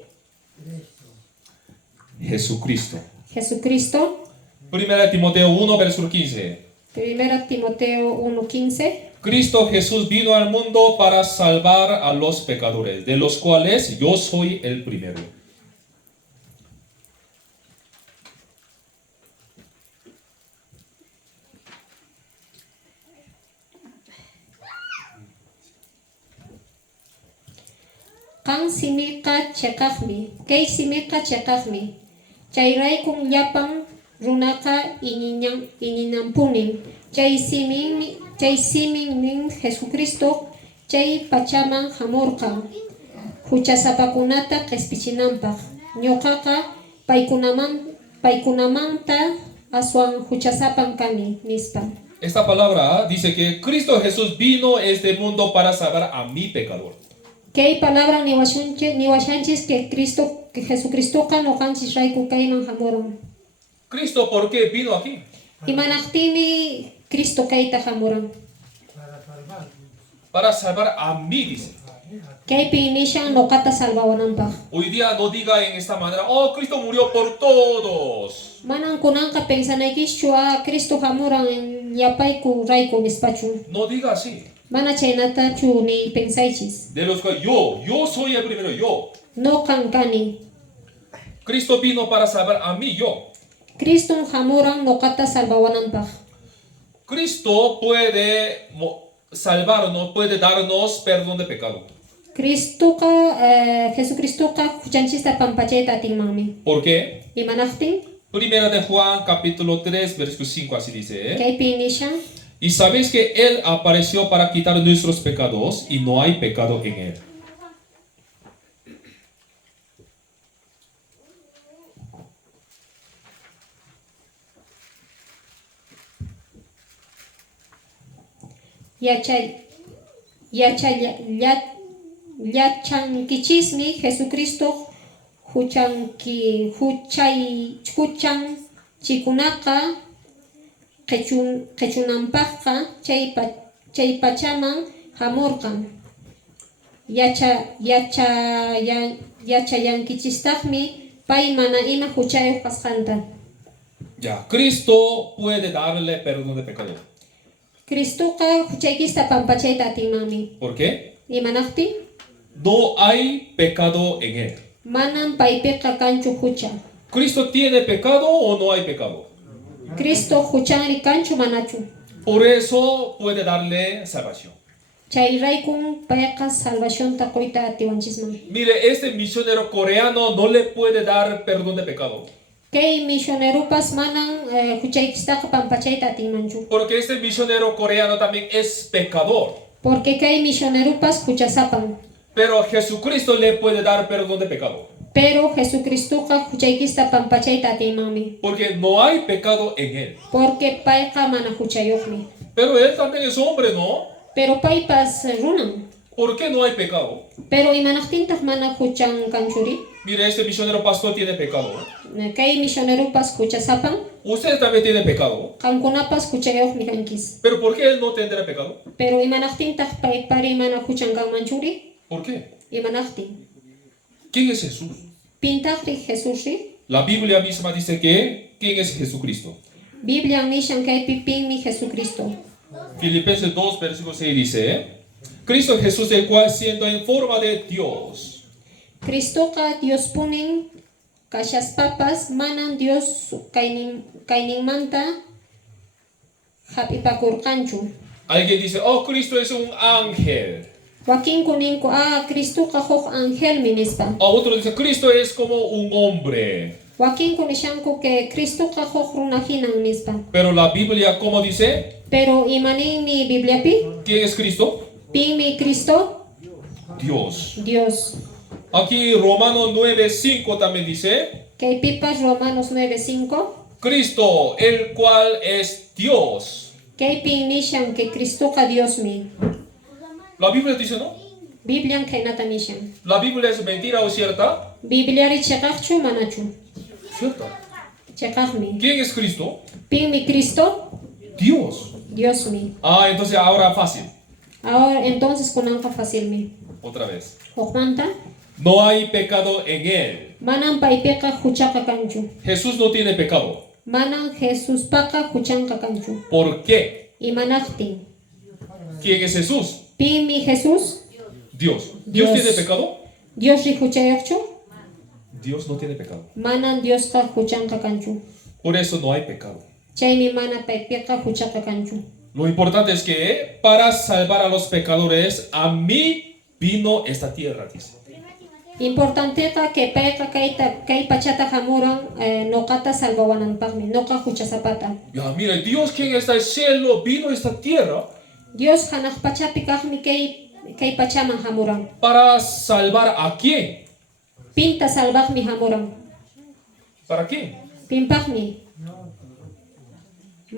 Jesucristo. Jesucristo. 1 Timoteo 1, versículo 15. 1 Timoteo 1:15. Cristo Jesús vino al mundo para salvar a los pecadores, de los cuales yo soy el primero. Kan simika chekakmi, kay simika chekakmi. Chayraykum llapan runaka ininampunin. Chay simin nin Jesucristo chay pachaman hamurkan. Huchasapakunata qespichinanpaq. Ñuqaqa paykunamanta aswan huchasapan kani nispa. Esta palabra dice que Cristo Jesús vino a este mundo para salvar a mi pecador. Kay palabra ni washanchis que Jesucristo no kanchis rayku kayman hamuran. Cristo, ¿por qué vino aquí? Imanaqtimi Cristo kayta hamuran. Para salvar a mí, dice. Kaypi nishan noqata salvawananpaq. Hoy día no diga en esta manera, oh, Cristo murió por todos. Manan kunanqa pensanaykischu Cristo hamuran yapayku rayku nispachu. No diga así. Mana chaynatachu ni pensaychis. De los que yo soy el primero, yo. No kankani. Cristo vino para salvar a mí, yo. Cristo hamuran noqata salvawananpaq. Cristo puede salvarnos, puede darnos perdón de pecado. Jesucristoqa huchanchista pampachayta atinmanmi. ¿Por qué? Imanaqtin Primera de Juan, capítulo 3, versículo 5, así dice. kaypi nishan Y sabéis que Él apareció para quitar nuestros pecados y no hay pecado en Él. yachankichismi Jesucristo huchanchikunaqa qechunanpaqqa chay pachaman hamurqan. Yachayankichistaqmi pay mana ima huchayuq kasqanta. Ya, Cristo puede darle perdón de pecado. Cristoqa huchaykista pampachayta atinmanmi. ¿Por qué? Imanaqtin No hay pecado en Él. manan paypiqa kanchu hucha. ¿Cristo tiene pecado o no hay pecado? Cristo huchanri kanchu manachu. Por eso puede darle salvación. Chayraykum payqa salvacionta qoyta atiwanchisman. Mire, este misionero coreano no le puede dar perdón de pecado. Kay misionerupas manan huchaykistaqa pampachayta atinmanchu. Porque este misionero coreano también es pecador. Porque kay misionerupas huchasapan. Pero Jesucristo le puede dar perdón de pecado. Pero Jesucristuqa huchaykista pampachayta atinmanmi. Porque no hay pecado en él. Porque payqa mana huchayuqmi. Pero él también es hombre, ¿no? Pero paypas runan. ¿Por qué no hay pecado? Pero imanaqtintaq mana huchan kanchuri. Mire, este misionero pastor tiene pecado. Kay misionerupas huchasapan. Usted también tiene pecado. Qankunapas huchayuqmi kankis. Pero ¿por qué él no tendrá pecado? Pero imanaqtintaq paypari mana huchan kanmanchuri. ¿Por qué? Imanaqtin. ¿Quién es Jesús? Pintaqri Jesusri. La Biblia misma dice que ¿quién es Jesucristo? Biblia nishan kaypi pinmi Jesucristo. Filipenses 2, versículo 6 dice, Cristo Jesús, el cual siendo en forma de Dios, Cristoqa Dios punin kashaspapas manan Dios kayninmanta hapipakurqanchu. alguien dice, oh, Cristo es un ángel. Wakin kuninku Cristoqa huk ángel minispa. Otro dice, Cristo es como un hombre. Wakin kunishanku que Cristoqa huk runahinan nispa. Pero la Biblia, ¿cómo dice? Pero imaninmi Bibliapi ¿Quién es Cristo? pinmi Cristo Dios. Dios. Aquí Romanos 9:5 también dice, Kaypipas Romanos 9:5. Cristo, el cual es Dios. Kaypin nishan que Cristoqa Diosmi. La Biblia dice, ¿no? Biblian kaynata nishan. ¿La Biblia es mentira o cierta? Bibliari cheqaqchu manachu. Cierta. Cheqaqmi. ¿Quién es Cristo? Pinmi Cristo Dios. Diosmi. Entonces ahora fácil. Ahora entonces kunanqa facilmi. Otra vez. Hukmanta No hay pecado en él. manan paypiqa huchaqa kanchu. Jesús no tiene pecado. Manan Jesuspaqa huchanqa kanchu. ¿Por qué? Imanaqtin. ¿Quién es Jesús? Pinmi Jesús Dios. ¿Dios Dios. tiene pecado? Diosri huchayuqchu. Dios no tiene pecado. Manan Diosqa huchanqa kanchu. Por eso no hay pecado. Chaymi mana paypiqa huchaqa kanchu. Lo importante es que para salvar a los pecadores, a mí vino esta tierra, dice. Importanteqa que payqa kay pachata hamuran noqata salvawananpaqmi. Noqa huchasapata. Ya, mire, Dios quien está en el cielo vino a esta tierra Dios hanaq pachapi kaqmi kay pachaman hamuran. para salvar a quién. Pinta salvaqmi hamuran. ¿Para quién? Pinpaqmi.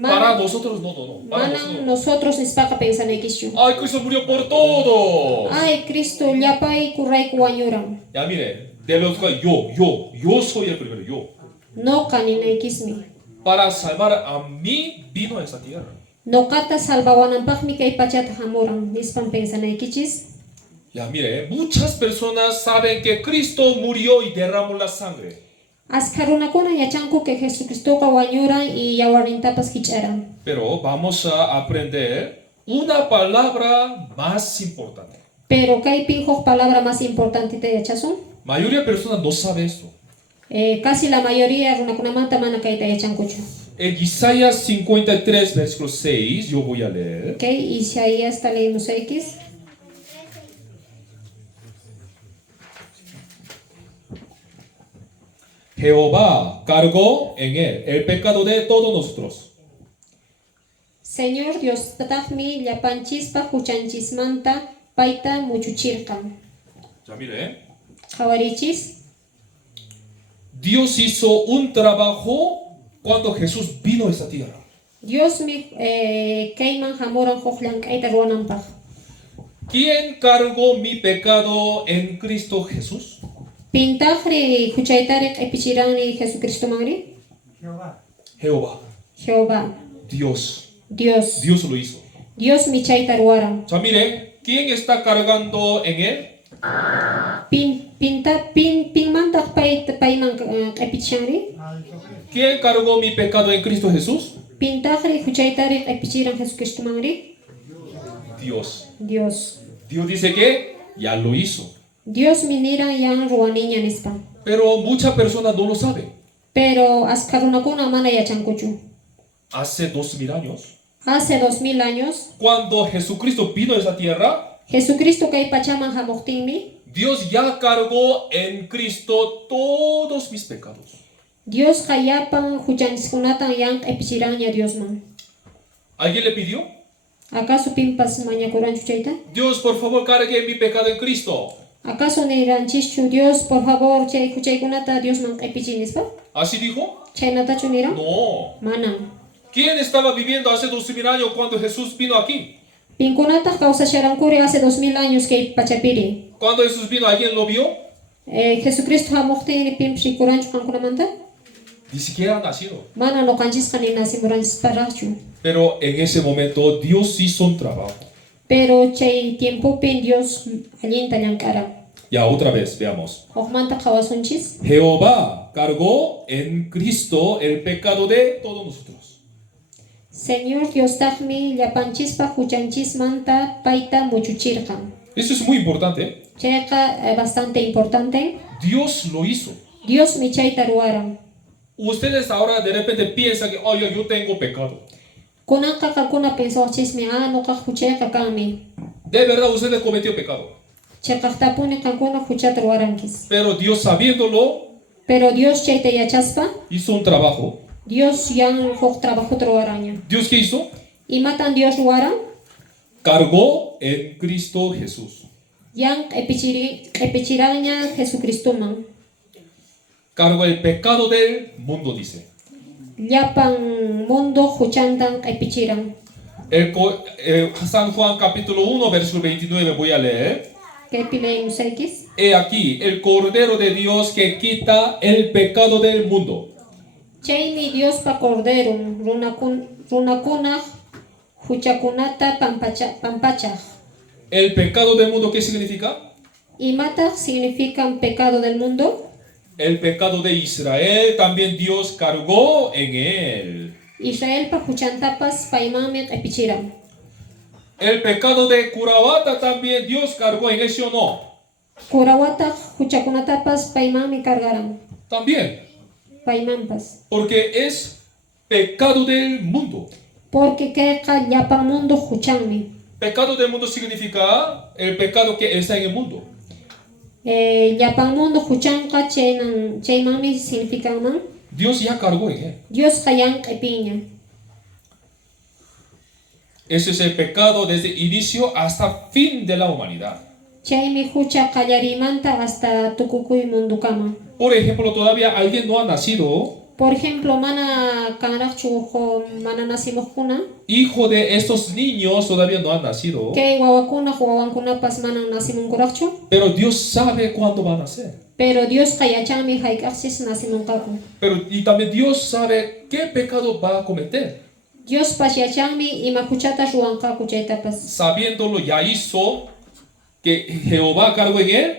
Para nosotros no. Para Manan nosotros. nosotros nispaqa pensanaykischu. Ay, Cristo murió por todos. Ay, Cristo llapay kurayku wañuran. Ya, mire, de los que yo soy el primero, yo. Noqa ninaykismi. Para salvar a mí vino a esta tierra. Noqata salvawananpaqmi kay pachata hamuran. Nispan pensanaykichis. Ya, mire, muchas personas saben que Cristo murió y derramó la sangre. Askarunakuna yachanku que Jesucristoqa wañuran y yawarnintapas hich'aran. Pero vamos a aprender una palabra más importante. Pero kaypin huk palabra más importante te yachasun. Mayoría de personas no sabe esto. Casi la mayoría runakunamanta mana kayta yachankuchu. En Isaías 53, versículo 6, yo voy a leer. Ok, Isaías leímos X. Jehová cargó en él el pecado de todos nosotros. Señor Dios tataqmi llapanchispa huchanchismanta payta muchuchirqan. Ya mire, Qhawarichis. Dios hizo un trabajo cuando Jesús vino a esta tierra. Dios mi kayman hamuran huk llank'ayta ruwananpaq. ¿Quién cargó mi pecado en Cristo Jesús? Pintaqri huchaytari q'ipichirani Jesucristo manri. Jehová, Jehová. Dios. Dios. Dios lo hizo. Dios mi chayta ruwaran. Ya mire, ¿quién está cargando en él? Pinmantaq payman q'ipichanri. ¿Quién cargó mi pecado en Cristo Jesús? Pintaqri huchaytari q'ipichiran Jesucristo manri. Dios. Dios. Dios dice que ya lo hizo. Dios miniran yang ruwaniña nispa. Pero muchas personas no lo saben. Pero askarunakuna mana yachankuchu. Hace 2000 años, Hace 2000 años, cuando Jesucristo vino a esa tierra, Jesucristo kay pachaman hamoktingmi, Dios ya cargó en Cristo todos mis pecados. Dios kayapan huchanchiskunatan yang epichiraña Diosman. ¿Alguien le pidió? ¿Acaso pimpas mañakuran chuchaita? Dios, por favor, cargue mi pecado en Cristo. ¿Acaso niranchichu Dios, por favor, chay huchaykunata Diosman epichinispa? ¿Así dijo? Chaynata chunira? No. Manam. ¿Quién estaba viviendo hace 2000 años cuando Jesús vino aquí? Pinkunata causa sharankuri hace 2000 años que pachapiri. Cuando Jesús vino, ¿alguien lo vio? Jesucristo hamokting pim shikuranchu kankunamanta? Ni siquiera ha nacido. Mana no kanchis kanina simuranchis parachu. Pero en ese momento Dios hizo un trabajo. Pero chay tiempo pin Dios alinta yankara. Ya otra vez, veamos. Okmanta kawasunchis. Jehová cargó en Cristo el pecado de todos nosotros. Señor Dios tahmi llapanchispa huchanchis manta paita muchuchirkan. Eso es muy importante. Chayqa bastante importante. Dios lo hizo. Dios mi chayta ruaran. Ustedes ahora de repente piensan que, oye, yo tengo pecado. Kunanqa kakuna pensawchismi noqa huchayqa kanmi. De verdad, ustedes cometió pecado. Chayqaqtapuni kankuna huchata ruarankis. Pero Dios, sabiéndolo, Pero Dios chayta yachaspa, hizo un trabajo. Dios yang huk trabajo ruaraña. ¿Dios qué hizo? Y matan Dios ruaran, Cargó en Cristo Jesús. yang epichiraña Jesucristo man. Cargó el pecado del mundo, dice. Llapan mundo huchantan epichiran. San Juan capítulo 1, verso 29, voy a leer. ¿Qué pile musaikis? He aquí, el Cordero de Dios que quita el pecado del mundo. Chaymi Dios pa cordero, runakuna, huchakunata pampacha. ¿El pecado del mundo qué significa? Y mata significan pecado del mundo. El pecado de Israel también Dios cargó en él. Israel pa huchantapas paimamit epichiran. El pecado de Curavata también Dios cargó en él, ¿sí o no? Kurawata huchakunatapas paimami cargaran. También. Paimampas. Porque es pecado del mundo. Porque queqa llapan mundo huchanmi. Pecado del mundo significa el pecado que está en el mundo. Llapan mundo huchanqa chaymami significan man. Dios ya cargó en él. Dios kayan epiña. Ese es el pecado desde inicio hasta fin de la humanidad. Chaymi hucha kallarimanta hasta tukukuy mundukama. Por ejemplo, todavía alguien no ha nacido. Por ejemplo, mana kanrakchujo mana nasimukuna. Hijo de estos niños todavía no han nacido. Que wawakuna wawankunapas mana nasimunkurakchu. Pero Dios sabe cuándo van a nacer. Pero Dios kayachami haikaksis nasimunkaku. Y también Dios sabe qué pecado va a cometer. Dios pasyachami imakuchata ruankaku chaytapas. Sabiéndolo, ya hizo que Jehová cargó en él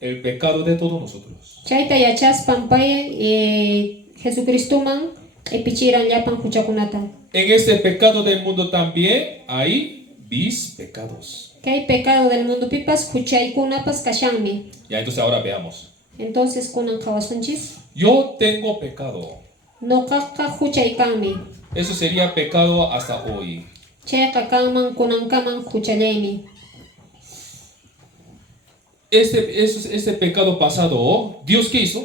el pecado de todos nosotros. Chayta yachas pampay Jesucristo man epichiran llapan huchakunata. En este pecado del mundo también hay mis pecados. Que hay pecado del mundo pipas huchaykunapas kashanmi. Ya, entonces ahora veamos. Entonces kunan kawasunchis. Yo tengo pecado. No kaka huchaykanmi. Eso sería pecado hasta hoy. Chayqa kanman kunankaman huchalaymi. Este pecado pasado, ¿Dios qué hizo?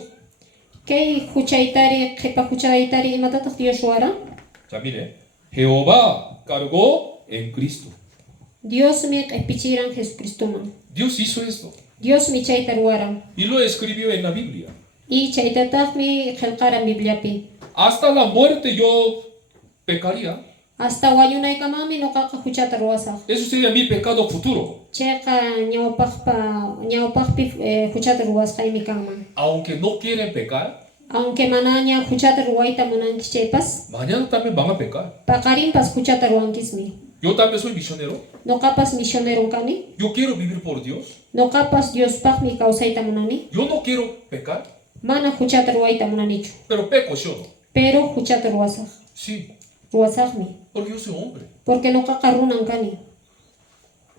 Que huchaytari, qhipa huchaytari imatataq Dios ruara. Ya mire, Jehová cargó en Cristo. Dios mi epichiran Jesucristo man. Dios hizo esto Dios mi chayta ruara. y lo escribió en la Biblia. Y chaytataq mi khelqara bibliapi. Hasta la muerte yo pecaría. Hasta wayunaykamami no kaka huchata ruasaq. Eso sería mi pecado futuro. Chayqa ñawpaqpi huchata ruwasqaymi kanman. Aunque no quieren pecar, Aunque manaña huchata ruwayta munanki chaypas, mañana también van a pecar. paqarinpas huchata ruwankismi. Yo también soy misionero. Noqapas misionero kani. Yo quiero vivir por Dios. Noqapas Diospaqmi kawsayta munani. Yo no quiero pecar, Mana huchata ruwayta munanichu. pero peco, ¿sí o no? Pero huchata ruwasaq. Sí, Ruwasaqmi. porque yo soy hombre. Porque noqaqa runan kani.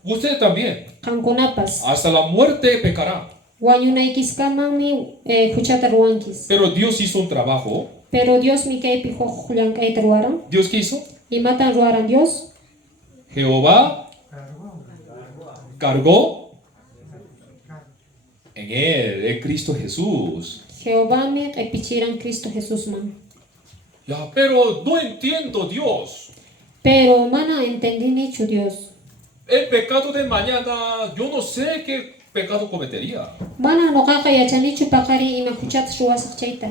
Usted también, Qankunapas. hasta la muerte pecará. Wañunaykiskamami huchata ruwankis. Pero Dios hizo un trabajo. Pero Dios mi kaypi huq llank'ayta ruwaran. ¿Dios qué hizo? Imatan ruaran Dios. Jehová cargó en él, en Cristo Jesús. Jehová me epichiran Cristo Jesús man. Ya, pero no entiendo Dios. Pero mana entendí nicho Dios. El pecado de mañana, yo no sé qué pecado cometería. Mana no kakayachan nicho pakari ima kuchat ruasak chaita.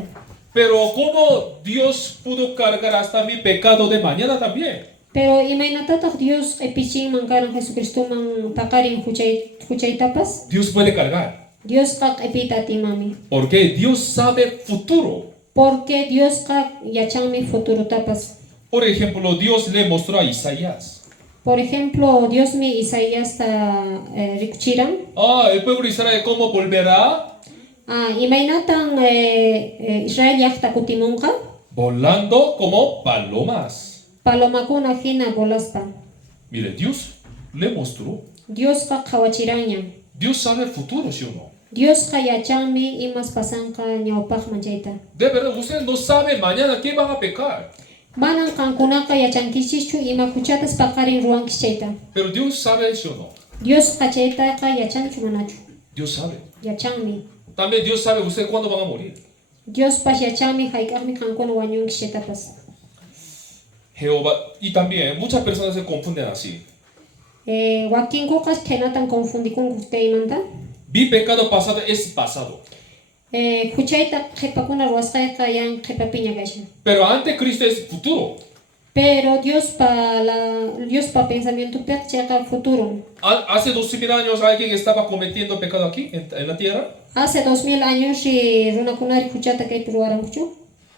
Pero ¿cómo Dios pudo cargar hasta mi pecado de mañana también? Pero imainatatak Dios epichin mankaran Jesucristo man pakari kuchaitapas. Dios puede cargar. Dios kak epitati mami. Porque Dios sabe futuro. Porque Dios kak yachami futuro tapas. Por ejemplo, Dios le mostró a Isaías. Por ejemplo, Dios mi Isaías ta rikuchiran. El pueblo de Israel cómo volverá Imainatan Israel yakta kutimunka. volando como palomas. Palomakuna hina bolaspa. Mire, Dios le mostró. Dios kak hawachiraña. Dios sabe futuro, ¿sí o no? Dios kayachami imas pasanka ñawpaq manchaita. De verdad, usted no sabe mañana qué van a pecar. Manan kankunaka yachankichischu ima kuchatas paqarin ruwankichaita. Pero Dios sabe, ¿sí o no? Dios kachayta ka yachanchu manachu. Dios sabe. Yachanmi. También Dios sabe usted cuándo van a morir. Dios pas yachami haykaqmi kankuna wañunkichaytapas. Jehová, y también muchas personas se confunden así. Wakinkuqas khenatan confundikunku kaymanta. Mi pecado pasado es pasado. Kuchayta qhipakuna ruwasqayqa yan qhipapiña kasha. Pero ante Cristo es futuro. Pero Dios pa pensamiento chayqa futuro. Hace 2000 años alguien estaba cometiendo pecado aquí en la tierra. Hace 2000 años si runakunari kuchata kaypi ruwarankuchu.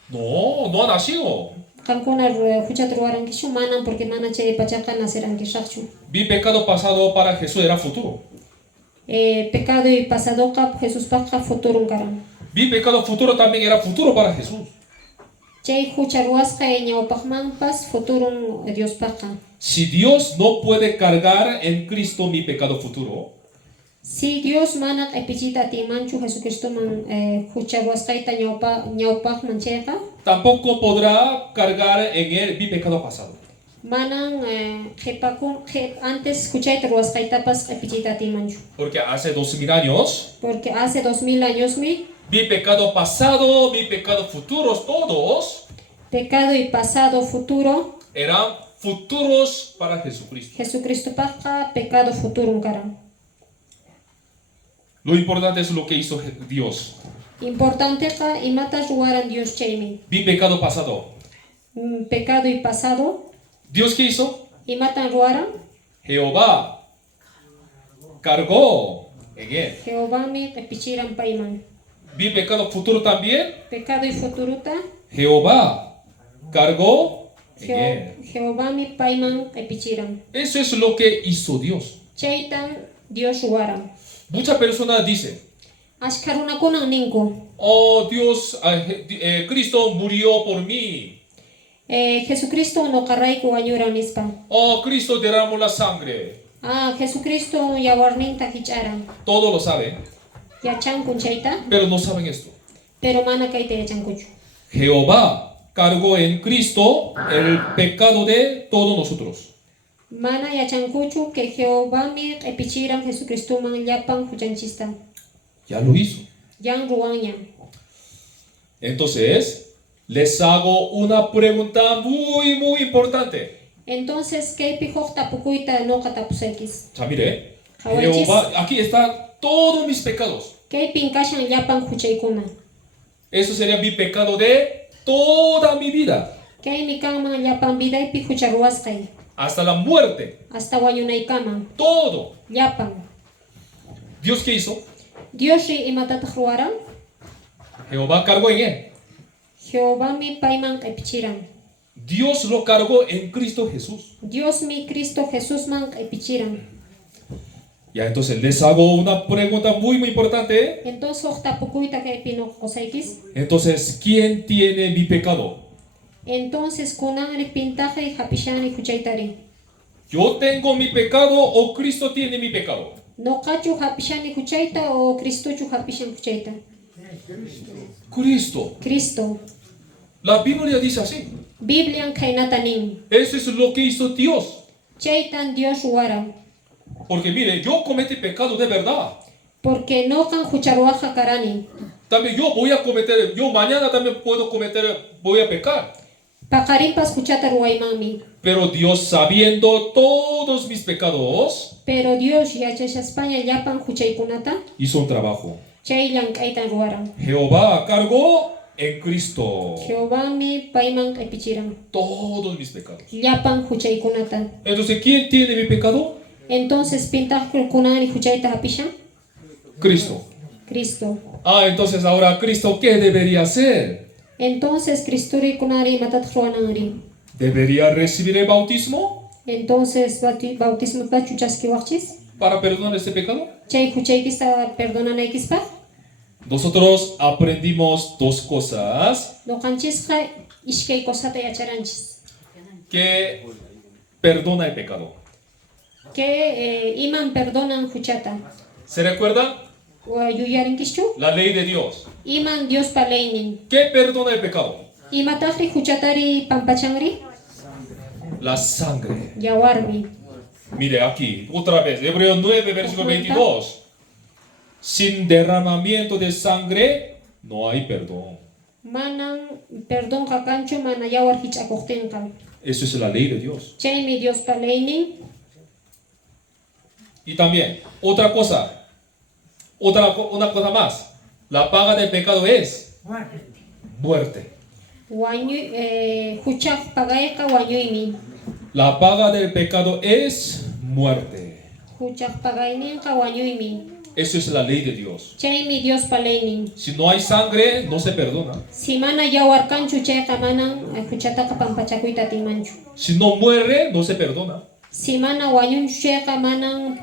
No ha nacido. Kankuna kuchata ruwarankishu manan porque mana chay pachaqa nacerankishaqchu. Mi pecado pasado para Jesús era futuro. Pecado y pasado ka Jesús paqa futuro karan. Mi pecado futuro también era futuro para Jesús. Chay hucha ruwasqa ñawpaqmanpas futuro Dios paqa. Si Dios no puede cargar en Cristo mi pecado futuro, Si Dios mana epichita timanchu Jesucristo man hucha ruwasqayta ñawpaqman chayqa tampoco podrá cargar en él mi pecado pasado. manan antes kuchayta ruwasqaytapas epichita timanchu. Porque hace 2000 años, Porque hace 2000 años mi pecado pasado, mi pecado futuros, todos pecado y pasado futuro eran futuros para Jesucristo. Jesucristo paqa pecado futuro karan. Lo importante es lo que hizo Dios. Importante ka imata ruwaran Dios chaymi. Mi pecado pasado. Pecado y pasado ¿Dios qué hizo? imatan ruwaran Jehová cargó en él. Jehová mi epichiran paiman. Mi pecado futuro también. Pecado y futuruta Jehová cargó en él. Jehová mi paiman epichiran. Eso es lo que hizo Dios. Chaytan Dios ruwaran. Muchas personas dicen, Ashkarunakunan ninku. Dios, Cristo murió por mí. Jesucristo no qarrayku wañuramispa. Cristo derramó la sangre. Jesucristo yawarninta hich'aran. Todo lo saben, Yachankun chayta, pero no saben esto. pero mana kayta yachankuchu. Jehová cargó en Cristo el pecado de todos nosotros. Mana yachankuchu que Jehová mi epichiran Jesucristo man llapan huchanchista. Ya lo hizo. Yan ruwaña. Entonces, les hago una pregunta muy importante. Entonces, ¿qué pijoc tapukuyta no katapusakis? Ya mire, Hawachis. Jehová, aquí están todos mis pecados. ¿Qué pinkashan llapan huchaykuna? Eso sería mi pecado de toda mi vida, ¿Qué mi kama llapan vida y pijucharuaskay? hasta la muerte. Hasta wañunaykama. Todo. Llapan. ¿Dios qué hizo? Dios ri imatata ruwaran. Jehová cargó en él. Jehová mi paiman epichiran. Dios lo cargó en Cristo Jesús. Dios mi Cristo Jesús man epichiran. Ya, entonces les hago una pregunta muy importante. Entonces, tapukuyta que pino kosaykis. Entonces, ¿quién tiene mi pecado? Entonces, kunangri pintaje y hapishani huchaytari. ¿Yo tengo mi pecado o Cristo tiene mi pecado? No kachu hapishani huchayta o Cristo chu hapishan huchayta. Cristo. Cristo. La Biblia dice así. Biblian kainatanin. Eso es lo que hizo Dios. Chaytan Dios ruara. Porque mire, yo cometí pecado de verdad. Porque no kan hucharwaja karani. También yo voy a cometer, yo mañana también puedo cometer, voy a pecar. Pakarimpas huchata ruwaymami. Pero Dios, sabiendo todos mis pecados, Pero Dios yachasha España yapan huchaykunata. hizo un trabajo. Chaylan kaitan ruara. Jehová cargó en Cristo Jehová mi paiman epichiran. todos mis pecados. Yapan huchaykunata. Entonces, ¿quién tiene mi pecado? Entonces pintas kunani huchayta hapishan. Cristo. Cristo. Entonces ahora Cristo, ¿qué debería hacer? Entonces Cristuri kunari matat ruanari. ¿Debería recibir el bautismo Entonces bautismo pa chuchaski wachis. para perdonar este pecado? Chay huchaykista perdonanaykispa. Nosotros aprendimos dos cosas No kanchisqa ishkay cosata yacharanchis. que perdona el pecado. Que iman perdonan huchata. ¿Se recuerdan? Yuyarinkischu. La ley de Dios. Iman Dios paleinin. ¿Qué perdona el pecado? Imatahri huchatari pampachangri. La sangre. Yawarmi. Mire aquí, otra vez, Hebreos 9, versículo 22. Sin derramamiento de sangre no hay perdón. Manan perdón kakanchu mana yawar hichakohtenka. Eso es la ley de Dios. Chaymi Dios paleinin. Y también, otra cosa, una cosa más. La paga del pecado es muerte. Huchak pagayka wanyuimi. La paga del pecado es muerte. Huchak pagayninka wanyuimi. Eso es la ley de Dios. Chaymi Dios paleinin. Si no hay sangre, no se perdona. Si mana yawar kanchu chayka manan huchataka pampachakuyta timanchu. Si no muere, no se perdona. Si mana wanyunchu chayka manan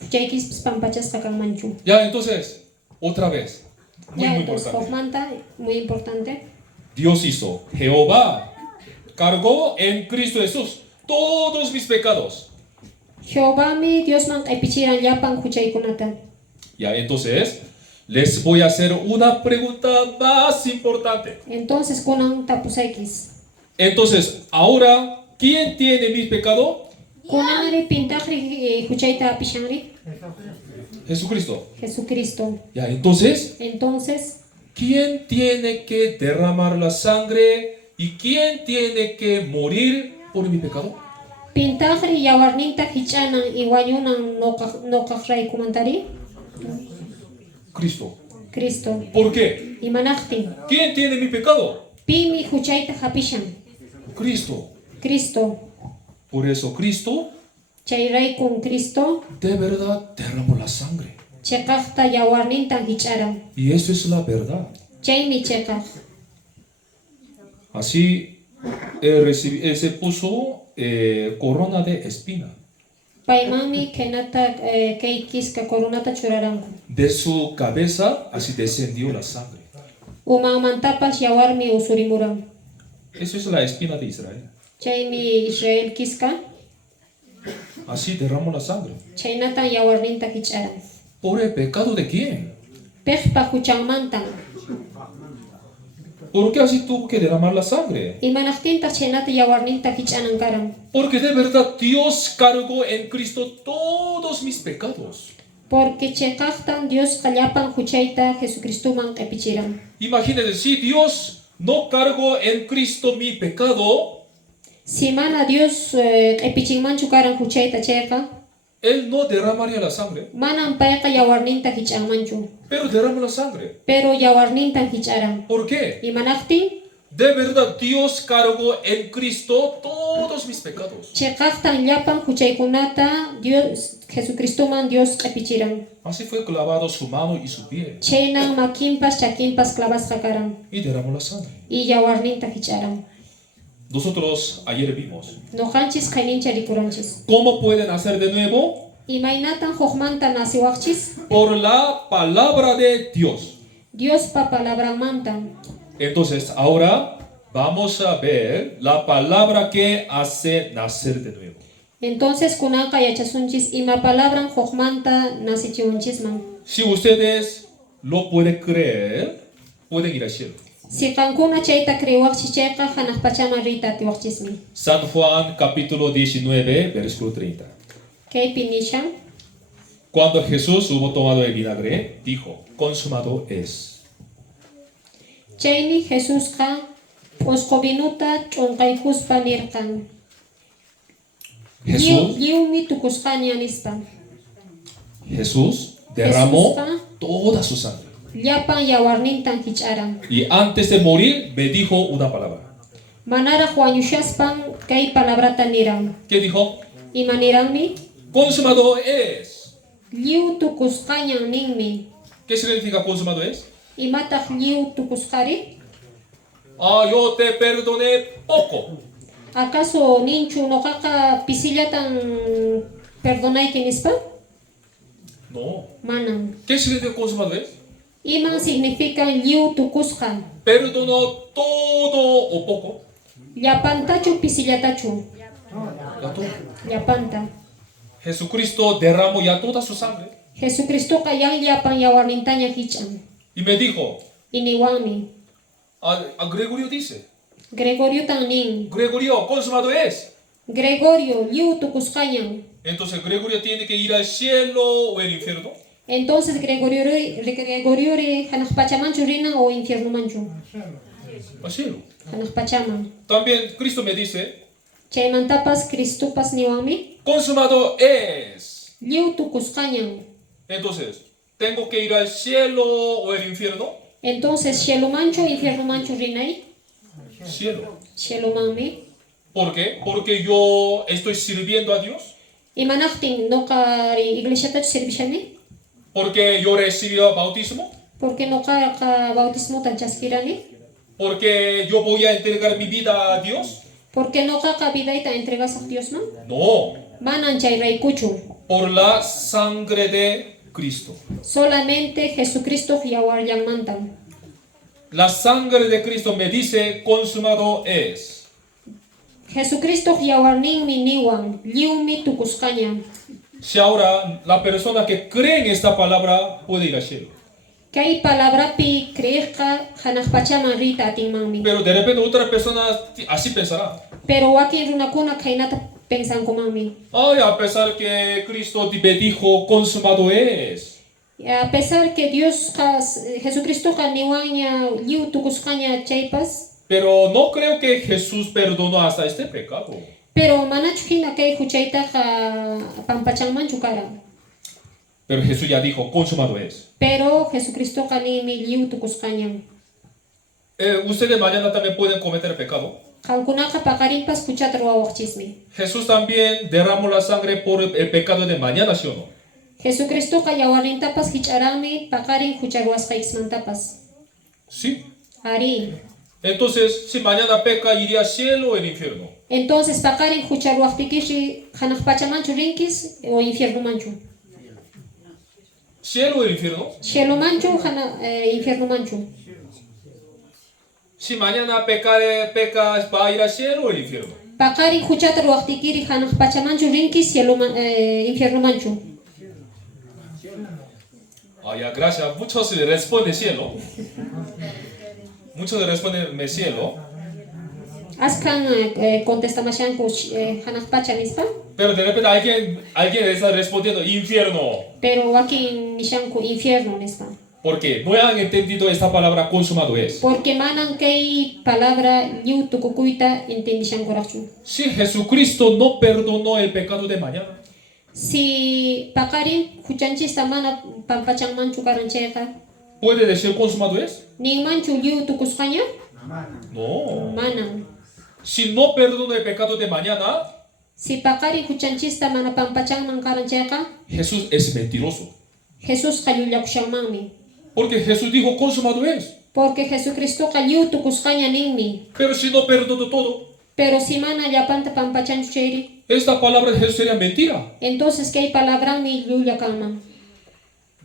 huchaykis pampachasqa kanmanchu. Ya, entonces, otra vez, muy Ya, entonces, importante. Hoffmanta, muy importante. Dios hizo, Jehová cargó en Cristo Jesús todos mis pecados. Jehová mi Dios man epichiran yapan huchaykunata. Ya, entonces, les voy a hacer una pregunta más importante. Entonces kunan tapusaykis. Entonces, ahora, ¿quién tiene mi pecado? Kunanri pintaqri huchayta apishanri. Jesucristo. Jesucristo. Ya, entonces, Entonces, ¿quién tiene que derramar la sangre y quién tiene que morir por mi pecado? pintaqri yawarninta hich'anan y wañunan noqaqraykumantari. Cristo. Cristo. ¿Por qué? Imanaqtin. ¿Quién tiene mi pecado? Pimi huchayta hapishan. Cristo. Cristo. Por eso Cristo Chayraykun Cristo. de verdad derramó la sangre. Chekaqta yawarninta hich'aran. Y eso es la verdad. Chaymi chekaq. Así él se puso corona de espina. Paimami kenata keikisqa coronata churaranku. De su cabeza así descendió la sangre. Umanmantapas yawarmi usurimuran. Eso es la espina de Israel. Chaymi Israel kiska. Así derramó la sangre. Chaynata yawarninta hich'aran. ¿Por el pecado de quién? Pejpa huchanmantan. ¿Por qué así tuvo que derramar la sangre? Imanaqtinta chaynata yawarninta hich'anan karan. Porque de verdad Dios cargó en Cristo todos mis pecados. Porque chekaqtan Dios qallapan huchayta Jesucristuman q'ipichiran. Imagínense, si Dios no cargó en Cristo mi pecado, Si mana Dios q'ipichinmanchu karan huchayta chayqa, Él no derramaría la sangre, manan payqa yawarninta hich'anmanchu. pero derrama la sangre. Pero yawarnintan hich'aran. ¿Por qué? Imanaqtin De verdad Dios cargó en Cristo todos mis pecados. chekaqtan llapan huchaykunata Dios Jesucristuman Dios q'ipichiran. Así fue clavado su mano y su pie Chaynan makinpas chakinpas clavasqa karan. y derramó la sangre. Y yawarninta hich'aran. Nosotros ayer vimos. Noqanchis qaynincha rikuranchis. ¿Cómo pueden hacer de nuevo? Imaynatan hukmanta nasiwaqchis. Por la palabra de Dios. Dios pa palabranmantan. Entonces, ahora vamos a ver la palabra que hace nacer de nuevo. Entonces kunanqa yachasunchis ima palabran hukmanta nasichiwanchisman. Si ustedes lo pueden creer, pueden ir al cielo. Si kankuna chayta kriwaqchis chayqa hanaq pachaman riyta atiwaqchismi. San Juan capítulo 19, versículo 30. Kaypi nishan, Cuando Jesús hubo tomado el vinagre, dijo, consumado es. chaymi Jesusqa usqu binuta ch'unqaykuspa nirqan. Jesús, Lliwmi tukusqaña nispa. Jesús derramó Jesusqa toda su sangre. llapan yawarnintan hich'aran. Y antes de morir me dijo una palabra. Manaraq wañushaspan kay palabrata niran. ¿Qué dijo? Imaniranmi Consumado es. lliw tukusqañan ninmi. ¿Qué significa consumado es? Imataq lliw tukusqari? Ah, yo te perdoné poco. ¿Acaso ninchu noqaqa pisillatan perdonayki nispa? No. Manan. ¿Qué significa consumado es? Iman significa lliw tukusqa. Perdonó todo o poco. Llapantachu pisillatachu. Ya todo. Llapanta. Jesucristo derramó ya toda su sangre. Jesucristoqa yan llapan yawarnintaña hich'an. Y me dijo, Iniwanmi. a Gregorio dice, Gregorio tan nin. Gregorio, consumado es. Gregorio lliw tukusqañan. Entonces Gregorio tiene que ir al cielo o el infierno. Entonces Gregorio hanaq pachamanchu rinan o infierno manchu. Al cielo. Hanaq pachaman. También Cristo me dice, Chaymantapas Cristupas niwanmi consumado es. lliw tukusqañan. Entonces, ¿tengo que ir al cielo o el infierno? Entonces cielo manchu infierno manchu rinay. Cielo. Cielo manmi. ¿Por qué? Porque yo estoy sirviendo a Dios. Imanaqtin noqa iglesiatachu servishani. Porque yo recibí el bautismo. Porque noqaqa bautismuta chaskirani. Porque yo voy a entregar mi vida a Dios. Porque noqaqa vidayta entregasaq Diosman. No. Manan chayraykuchu. Por la sangre de Cristo. Solamente Jesucristo yawarllanmantan. La sangre de Cristo me dice consumado es. Jesucristo yawarninmi niwan lliwmi tukusqañan. Si ahora la persona que cree en esta palabra puede ir al cielo. Kay palabrapi creerqa hanaq pachaman riyta atinmanmi. Pero de repente otra persona así pensará. Pero wakin runakuna kaynata pensankumanmi. Ay, a pesar que Cristo me dijo consumado es. A pesar que Dios Jesucristo niwaña lliw tukusqaña chaypas, Pero no creo que Jesús perdonó hasta este pecado. pero manachu hina kay huchaytaqa pampachanmanchu kara. Pero Jesús ya dijo consumado es. Pero Jesucristo nimi lliw tukusqañan. Ustedes mañana también pueden cometer pecado. Qankunaqa paqarinpas kuchata ruwawaqchismi. Jesús también derramó la sangre por el pecado de mañana, ¿sí o no? Jesucristo yawarnintapas hich'aranmi paqarin hucharwasqaykismantapas. Sí. Ari. Entonces, si mañana peca, iría al cielo o al infierno. Entonces paqarin hucharwaqtikishi hanaq pachamanchu rinkis o infierno manchu. ¿Cielo o el infierno? Cielo manchu infierno manchu. Si mañana peca, ¿va a ir al cielo o al infierno? Paqarin huchata ruwaqtikiri hanaq pachamanchu rinkis infierno manchu. Ah, ya, gracias. Muchos le responden cielo. Muchos le responden cielo. Askan contestamashanku hanaq pachanispa. Pero de repente alguien está respondiendo infierno. Pero wakin nishanku infierno nispa. Porque no han entendido esta palabra consumado es. Porque manan kay palabra lliw tukukuyta entendishankuraqchu. Si Jesucristo no perdonó el pecado de mañana, Si paqarin huchanchista mana pampachanmanchu karanchayqa, ¿puede decir consumado es? ninmanchu lliw tukusqaña? No. Manan. Si no perdonó el pecado de mañana, Si paqarin huchanchista mana pampachanman karanchayqa, Jesús es mentiroso. Jesus qallullakushanmanmi. Porque Jesús dijo consumado es. Porque Jesucristo lliw tukusqaña ninmi. Pero si no perdonó todo, Pero si mana llapanta pampachanchu chayri, esta palabra de Jesús sería mentira. entonces kay palabranmi llullakanman.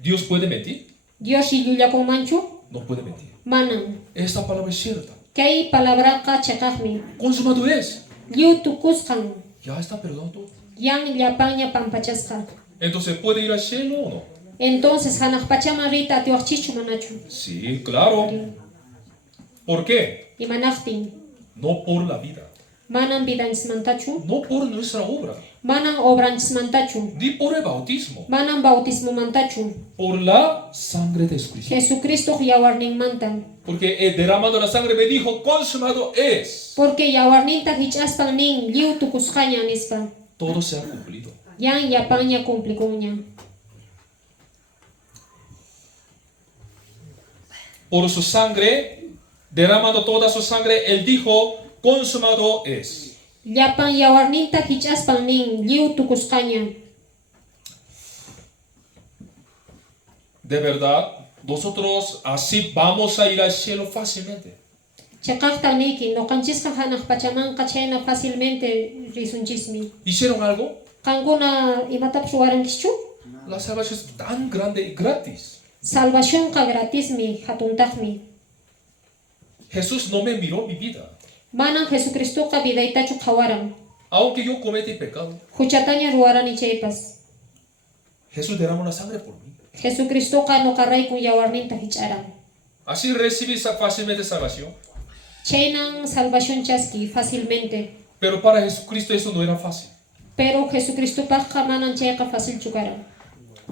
¿Dios puede mentir? Dios llullakunmanchu? No puede mentir. Manan. Esta palabra es cierta. Kay palabraqa chaqaqmi. Consumado es. Lliw tukusqan. Ya está perdonado todo. Yan llapaña pampachasqa. Entonces, ¿puede ir al cielo o no? Entonces hanaq pachaman riyta atiwaqchischu manachu. Sí, claro. ¿Por qué? Imanaqtin No por la vida, manam bidanchismantachu, no por nuestra obra, manam obranchismantachu, ni por el bautismo, manam bautismomantachu, por la sangre de Jesucristo. Jesucristo yawarninmantan. Porque el derramando la sangre me dijo, consumado es. Porque yawarninta hich'aspan nin liu tukusqaña nispa. Todo se ha cumplido. Yan yapaña cumplikuña. Por su sangre, derramando toda su sangre, él dijo, consumado es. Llapan yawarninta hich'aspan nin liu tukusqaña. De verdad, nosotros así vamos a ir al cielo fácilmente. Chaqaqta niki noqanchisqa hanaq pachamanqa chayna fácilmente risunchismi. ¿Hicieron algo? Qankuna imatapas ruwarankischu? La salvación es tan grande y gratis. Salvacionqa gratismi hatuntaqmi. Jesús no me miró mi vida. Manan Jesucristoqa vidaytachu qhawaran. Aunque yo cometí pecado, Huchataña ruwarani chaypas. Jesús derramó la sangre por mí. Jesucristoqa nuqarayku yawarninta hich'aran. Así recibí fácilmente salvación. Chaynan salvación chaski fácilmente. Pero para Jesucristo eso no era fácil. Pero Jesucristopaqqa manan chayqa fácilchu karan.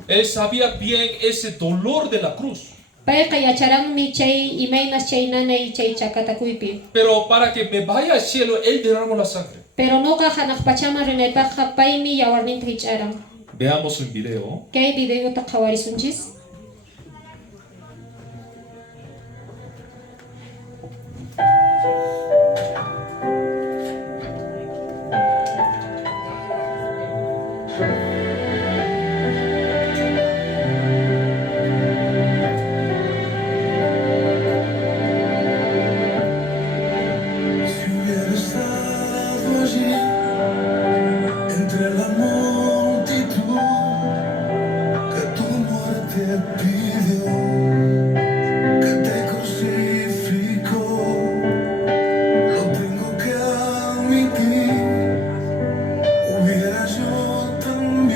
Él sabía bien ese dolor de la cruz. Payqa yacharanmi chay imaynas chay nanay chay chakatakuypi. Pero para que me vaya al cielo, Él derramó la sangre. Pero nuqa hanaq pachama rinaypaqqa paymi yawarninta hich'aran. Veamos un video. Kay videota qhawarisunchis. Si hubiera estado allí entre la multitud que tu muerte pidió, que te crucificó, lo tengo que admitir, hubiera yo también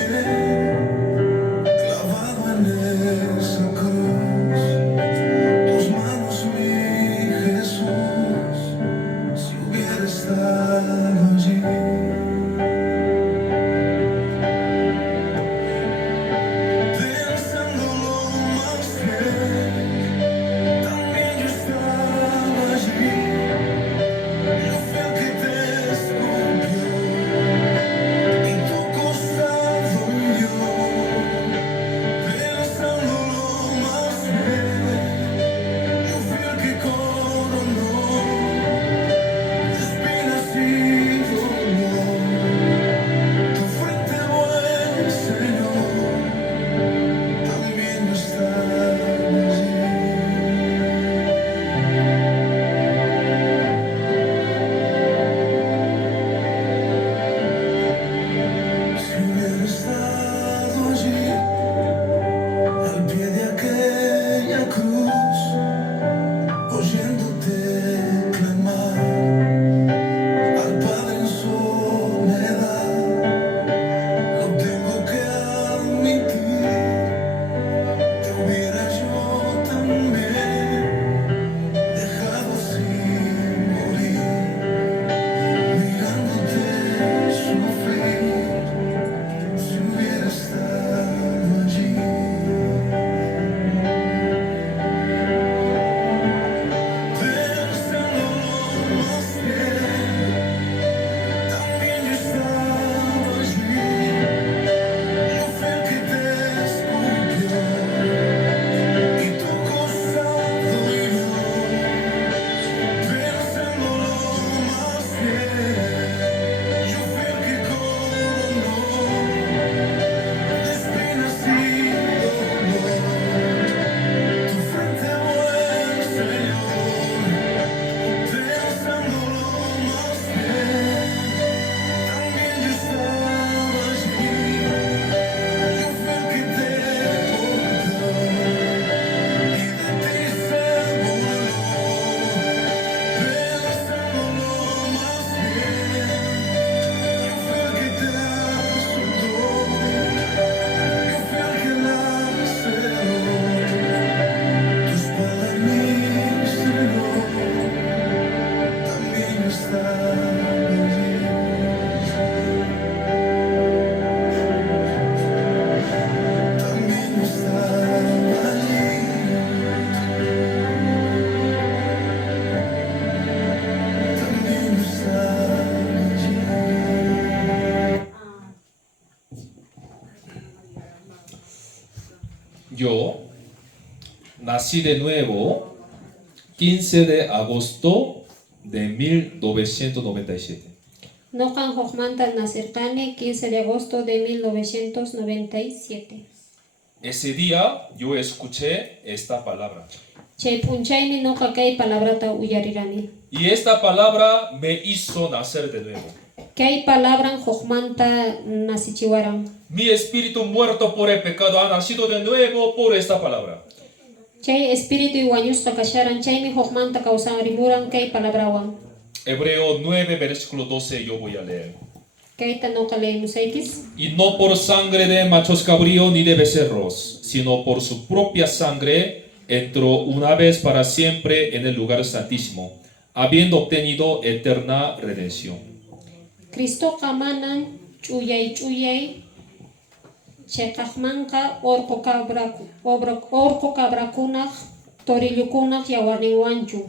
yo nací de nuevo 15 de agosto de 1997. Noqan hukmanta nasirqani 15 de agosto de 1997. Ese día yo escuché esta palabra. Chay p'unchaymi noqa kay palabrata uyarirani. Y esta palabra me hizo nacer de nuevo. Kay palabran hukmanta nasichiwaran. Mi espíritu muerto por el pecado ha nacido de nuevo por esta palabra. Chay espíritu wañusqa kasharan chaymi hukmanta kawsanrimuran kay palabrawan. Hebreo 9, versículo 12, yo voy a leer. Kayta noqa leemusaykis. Y no por sangre de machos cabrío ni de becerros, sino por su propia sangre entró una vez para siempre en el lugar santísimo, habiendo obtenido eterna redención. Cristoqa manan ch'uyay chayqaqmanqa orqu cabrakunaq torillukunaq yawarninwanchu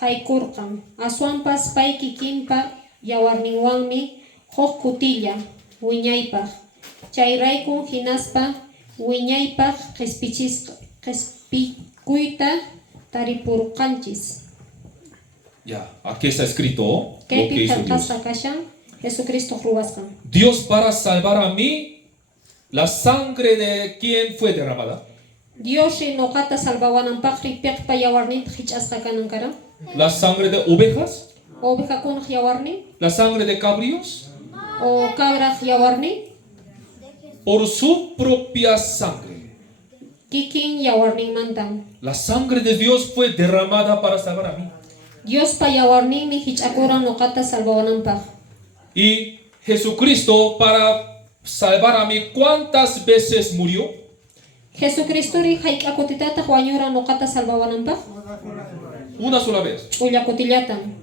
haykurqan. Aswanpas pay kikinpa yawarninwanmi huk kutilla wiñaypaq. Chayraykun hinaspa wiñaypaq q'ispikuyta taripurqanchis. Ya, aquí está escrito lo que Kaypi hizo Dios. qillqasqa kashan Jesucristo ruwasqan. Dios para salvar a mí, la sangre de quien fue derramada. Dios noqata salvawananpaqri piqpa yawarninta hich'asqa kanankara. La sangre de ovejas, Ovejakunaq yawarnin la sangre de cabríos, o cabraq yawarnin por su propia sangre. kikin yawarninmantan. La sangre de Dios fue derramada para salvar a mí. Dios pa yawarninmi hich'akuran noqata salvawananpaq. Y Jesucristo para salvar a mí, ¿cuántas veces murió? Jesucristuri hayk'akutitataq wañuran noqata salvawananpaq. Una sola vez. Ch'ullakutillatan.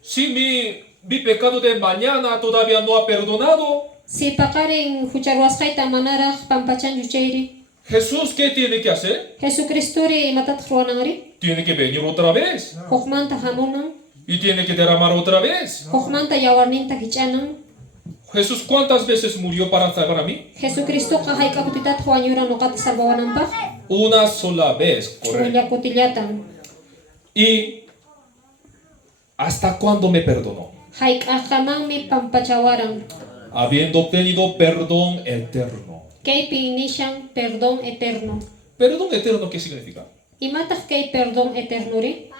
Si mi pecado de mañana todavía no ha perdonado, Si paqarin hucharwasqayta manaraq pampachanchu chayri. Jesús, ¿qué tiene que hacer? Jesucristuri imatataq ruwananri? Tiene que venir otra vez Hukmanta hamunan. y tiene que derramar otra vez. Hukmanta yawarninta hich'anan. Jesús, ¿cuántas veces murió para salvar a mí? Jesucristoqa hayk'akutitataq wañuran noqata salvawananpaq. Una sola vez, correcto. Ch'ullakutillatan. ¿Y hasta cuándo me perdonó? Hayk'aqamanmi pampachawaran. Habiendo obtenido perdón eterno. Kaypi nishan perdón eterno. ¿Perdón eterno qué significa? Imataq kay perdón eternuri?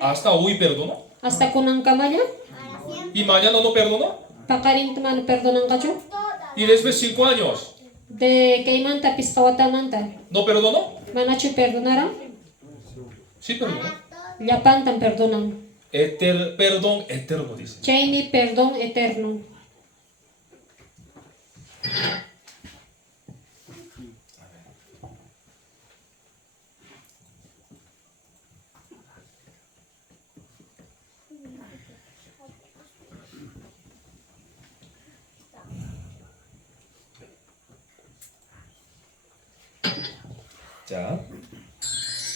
Hasta hoy perdonó. Hasta kunankamalla? ¿Y mañana no perdonó? Paqarintaman perdonanqachu? ¿Y después 5 años De kaymanta pisqawatamanta. no perdonó? Manachu perdonaran? Sí perdonó. Llapantan perdonan. Perdón eterno dice. Chaymi perdón eterno. Ya.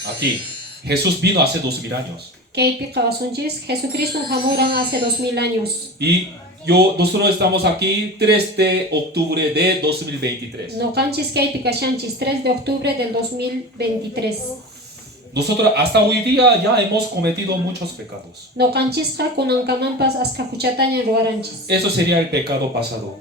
Aquí. Jesús vino hace 2000 años. Kaypi qawasunchis Jesucristo hamuran hace 2000 años. Y nosotros estamos aquí 3 de octubre de 2023. Noqanchis kaypi kashanchis 3 de octubre del 2023. Nosotros hasta hoy día ya hemos cometido muchos pecados. Noqanchisqa kunankamanpas askha huchataña ruwaranchis. Eso sería el pecado pasado.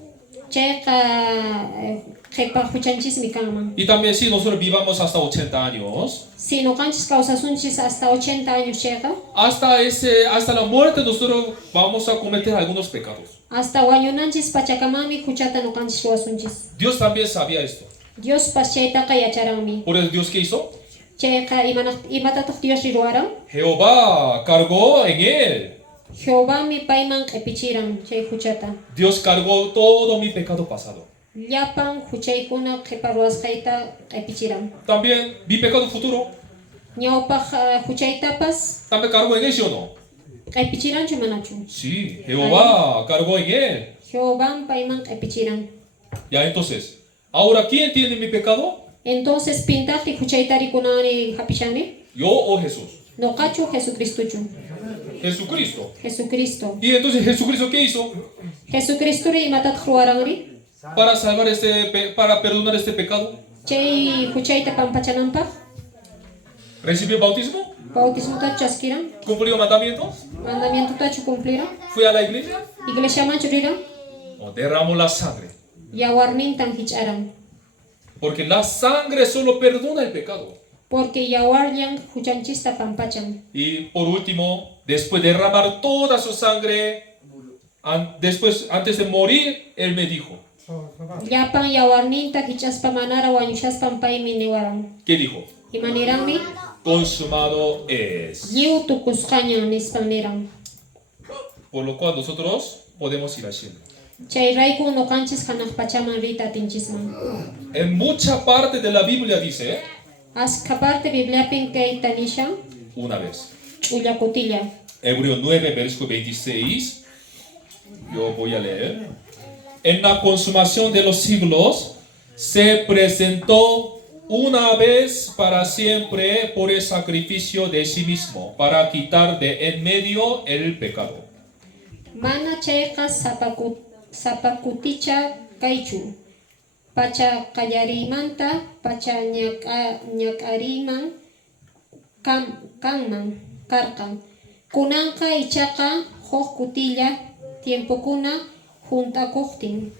Chayqa qhipa huchanchismi kanman. Y también si nosotros vivamos hasta 80 años, Si noqanchis kawsasunchis hasta 80 años chayqa, hasta la muerte nosotros vamos a cometer algunos pecados. hasta wañunanchis pachakamanmi huchata noqanchis ruwasunchis. Dios también sabía esto. Dios pas chaytaqa yacharanmi. Por eso Dios, ¿qué hizo? Chayqa imatataq Dios ruwaran? Jehová cargó en él. Jehovami payman q'ipichiran chay huchata. Dios cargó todo mi pecado pasado. Llapan huchaykuna qhipa ruwasqayta q'ipichiran. También mi pecado futuro. Ñawpaq huchaytapas También cargó en él, ¿sí o no? q'ipichiranchu manachu? Sí, Jehová cargó en él. Jehovam payman q'ipichiran. Ya entonces, ahora ¿quién tiene mi pecado? Entonces pintaqti huchaytarikunani hapishani? ¿Yo o Jesús? Noqachu Jesucristuchu. Jesucristo. Jesucristo. Y entonces Jesucristo, ¿qué hizo? Jesucristuri imatataq ruwaranri? Para salvar para perdonar este pecado. Chay huchayta pampachananpaq Recibió bautismo, bautismota chaskiran, cumplió mandamientos, mandamientotachu cumpliran, fue a la iglesia iglesiamanchu riran, o derramó la sangre. yawarnintan hich'aran. Porque la sangre solo perdona el pecado. Porque yawarllan huchanchista pampachan. Y por último, después de derramar toda su sangre, antes de morir, él me dijo, Llapan yawarninta hich'aspa manara wañushaspan paymi niwaran. ¿qué dijo? Imaniranmi Consumado es. lliw tukusqañan nispan niran. Por lo cual nosotros podemos ir al cielo. Chayrayku noqanchis hanaq pachaman rita tinchisman. En mucha parte de la Biblia dice Askha parte Bibliapin kayta nishan una vez. ch'ullakutilla. Hebreo 9, versículo 26. Yo voy a leer. En la consumación de los siglos se presentó una vez para siempre por el sacrificio de sí mismo para quitar de en medio el pecado. Mana chayqa sapakuticha kaychu. Pacha qallarimanta, pacha ñak'ariman kanman karqan. Kunanqa ichaqa huk kutilla tiempokuna juntakuqtin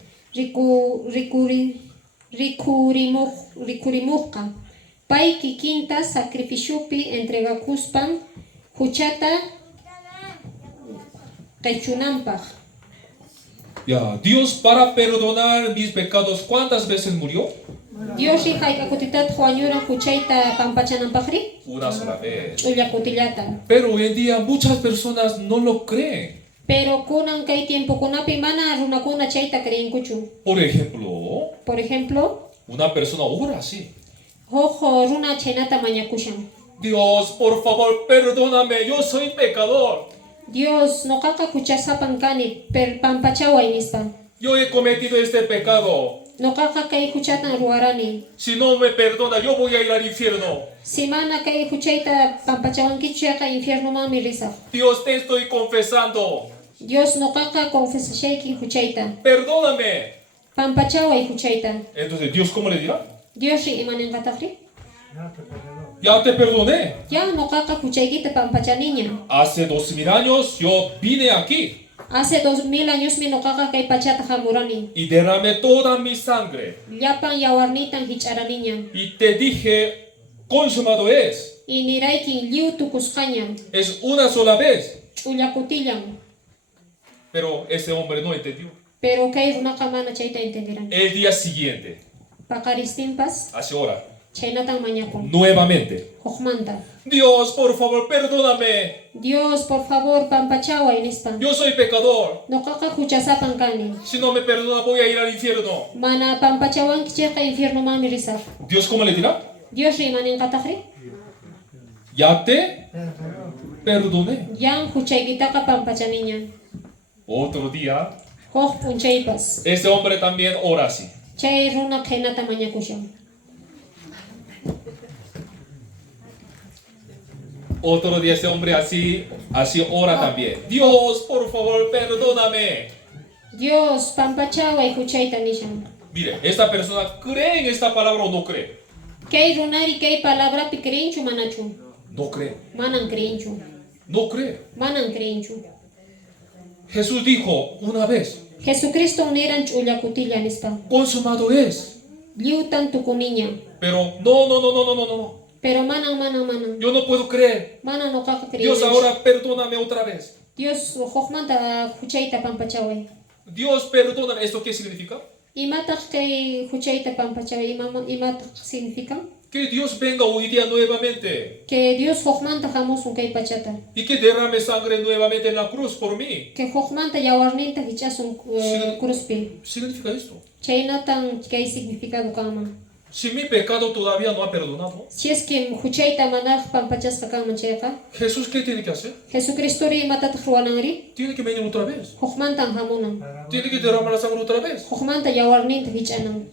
rikurimuqqa. Pay kikinta sacrificiupi entregakuspan huchata qechunanpaq. Ya, Dios para perdonar mis pecados, ¿cuántas veces murió? Dios hayk'akutitat huañuran huchayta pampachananpaqri Una sola vez. ch'ullakutillata. Pero hoy en día muchas personas no lo creen. Pero kunan kay tiempokunapi mana runakuna chayta creenkuchu. Por ejemplo, Por ejemplo, una persona ora así. hojo runa chaynata mañakushan. Dios, por favor, perdóname, yo soy pecador. Dios noqaqa huchasapan kani pampachaway nispa. Yo he cometido este pecado. Noqaqa kay huchatan ruwarani. Si no me perdona, yo voy a ir al infierno. Si mana kay huchayta pampachawankichu chayqa infiernomami risaq. Dios, te estoy confesando. Dios noqaqa confesashayki huchayta. Perdóname. Pampachaway huchayta. Entonces, ¿Dios cómo le dirá? Dios ri imaninqataqri? Ya te perdoné. Ya noqaqa huchaykita pampachaniña. Hace 2000 años yo vine aquí Hace 2000 años mi noqaqa kay pachata hamurani. y derramé toda mi sangre. Llapan yawarnitan hich'araniña. Y te dije, consumado es. Y niraykin lliw tukusqaña. Es una sola vez. Ch'ullakutillan. Pero ese hombre no entendió. Pero kay runaqa mana chayta entenderán. El día siguiente, Paqaristinpas hace hora, chaynatan mañakun. nuevamente. Hukmanta. Dios, por favor, perdóname. Dios, por favor, pampachaway nispan. Yo soy pecador. Noqaqa huchasapan kani. Si no me perdona, voy a ir al infierno. Mana pampachawanki chayqa infiernomami risaq. Dios, ¿cómo le dirá? Dios rimaninqataqri? Ya te perdoné. Yan huchaykitaqa pampachaniña. Otro día, Huk p'unchaypas. ese hombre también ora así. Chay runa qaynata mañakushan. Otro día ese hombre así ora también. Dios, por favor, perdóname. Dios, pampachaway huchayta nishan. Mire, esta persona cree en esta palabra o no cree. Kay runari kay palabrapi creenchu manachu. No cree. Manan creenchu. No cree. Manan creenchu. Jesús dijo una vez, Jesucristo uniran ch'ullakutilla nispa. consumado es. Lliwtan tukuniña. Pero no. Pero manan. Yo no puedo creer. Manan noqaqa Dios, creenchu. ahora perdóname otra vez. Dios hukmanta huchayta pampachaway. Dios, perdóname. ¿Esto qué significa? Imataq kay huchayta pampachaway imataq significa? Que Dios venga hoy día nuevamente Que Dios hukmanta hamusun kay pachata. y que derrame sangre nuevamente en la cruz por mí. Que hukmanta yawarninta hich'asun Sí. cruzpi. ¿Significa esto? Chaynatan kay significado kanman. Si mi pecado todavía no ha perdonado, Si es que huchayta manaq pampachasqa kanman chayqa, Jesús, ¿qué tiene que hacer? Jesucristo ri imatataq ruwananri? Tiene que venir otra vez. Hukmantan hamunan. Tiene que derramar la sangre otra vez. Hukmanta yawarninta hich'anan.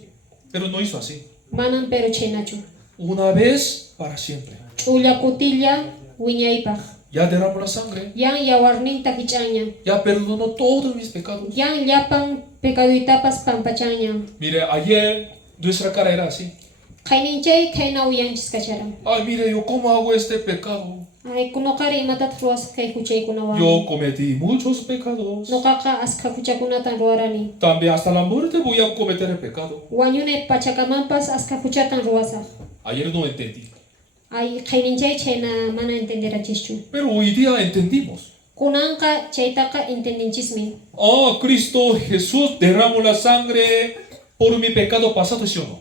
Pero no hizo así. Manan pero chaynachu. Una vez para siempre. Ch'ullakutilla wiñaypaq. Ya derramó la sangre. Yan yawarninta hich'aña. Ya perdonó todos mis pecados. Yan llapan pecaduytapas pampachaña. Mire, ayer nuestra cara era así. Kaininjay kay na uyanchis kacharam. Ay, mire, yo cómo hago este pecado. Ay kunokari imatat ruas kay huchay kunawan. Yo cometí muchos pecados. Nokaka aska huchakunatan ruarani. También hasta la muerte voy a cometer el pecado. Wanyune pachakamampas aska huchatan ruasa. Ayer no entendí, Ay kaininjay chayna mana entendera chischu. pero hoy día entendimos. Kunanka chaytaka entendinchismi. Oh, Cristo Jesús derramó la sangre por mi pecado pasado, ¿sí o no?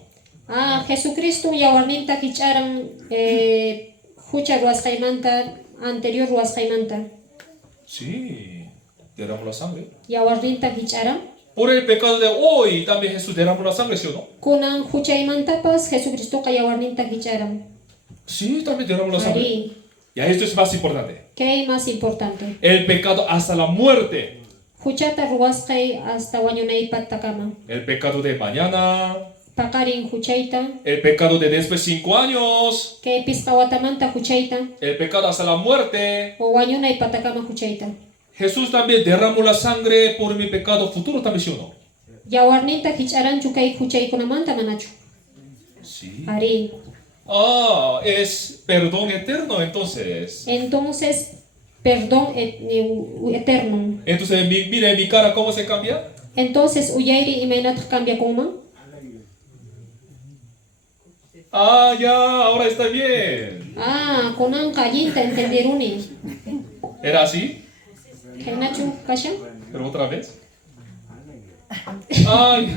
Jesucristo yawarninta kicharan hucha ruas kaymanta anterior ruas kaymanta. Sí, derramó la sangre. Yawarninta kicharan. Por el pecado de hoy también Jesús derramó la sangre, ¿sí o no? Kunan huchaymantapas Jesucristo yawarninta kicharan. Sí, también derramó la sangre. Ari, Ya esto es más importante. ¿qué más importante? El pecado hasta la muerte. Huchata ruas kay hasta wanyunay patakama. El pecado de mañana. Pakarin huchayta. El pecado de después 5 años. Kay piskawatamanta huchayta. El pecado hasta la muerte. O wanyunay patakama huchayta. Jesús también derramó la sangre por mi pecado futuro también, ¿sí o no? Yawarninta kicharan chukay huchay kunamanta manachu. Sí. Ari. Es perdón eterno entonces. Entonces, perdón eterno. Entonces, mire mi cara cómo se cambia. Entonces, uyairi imainat cambia kuma. Ah, ya, ahora está bien. Kunan kayinta entenderuni. ¿Era así? Kenachu kasha? Pero otra vez. Ay,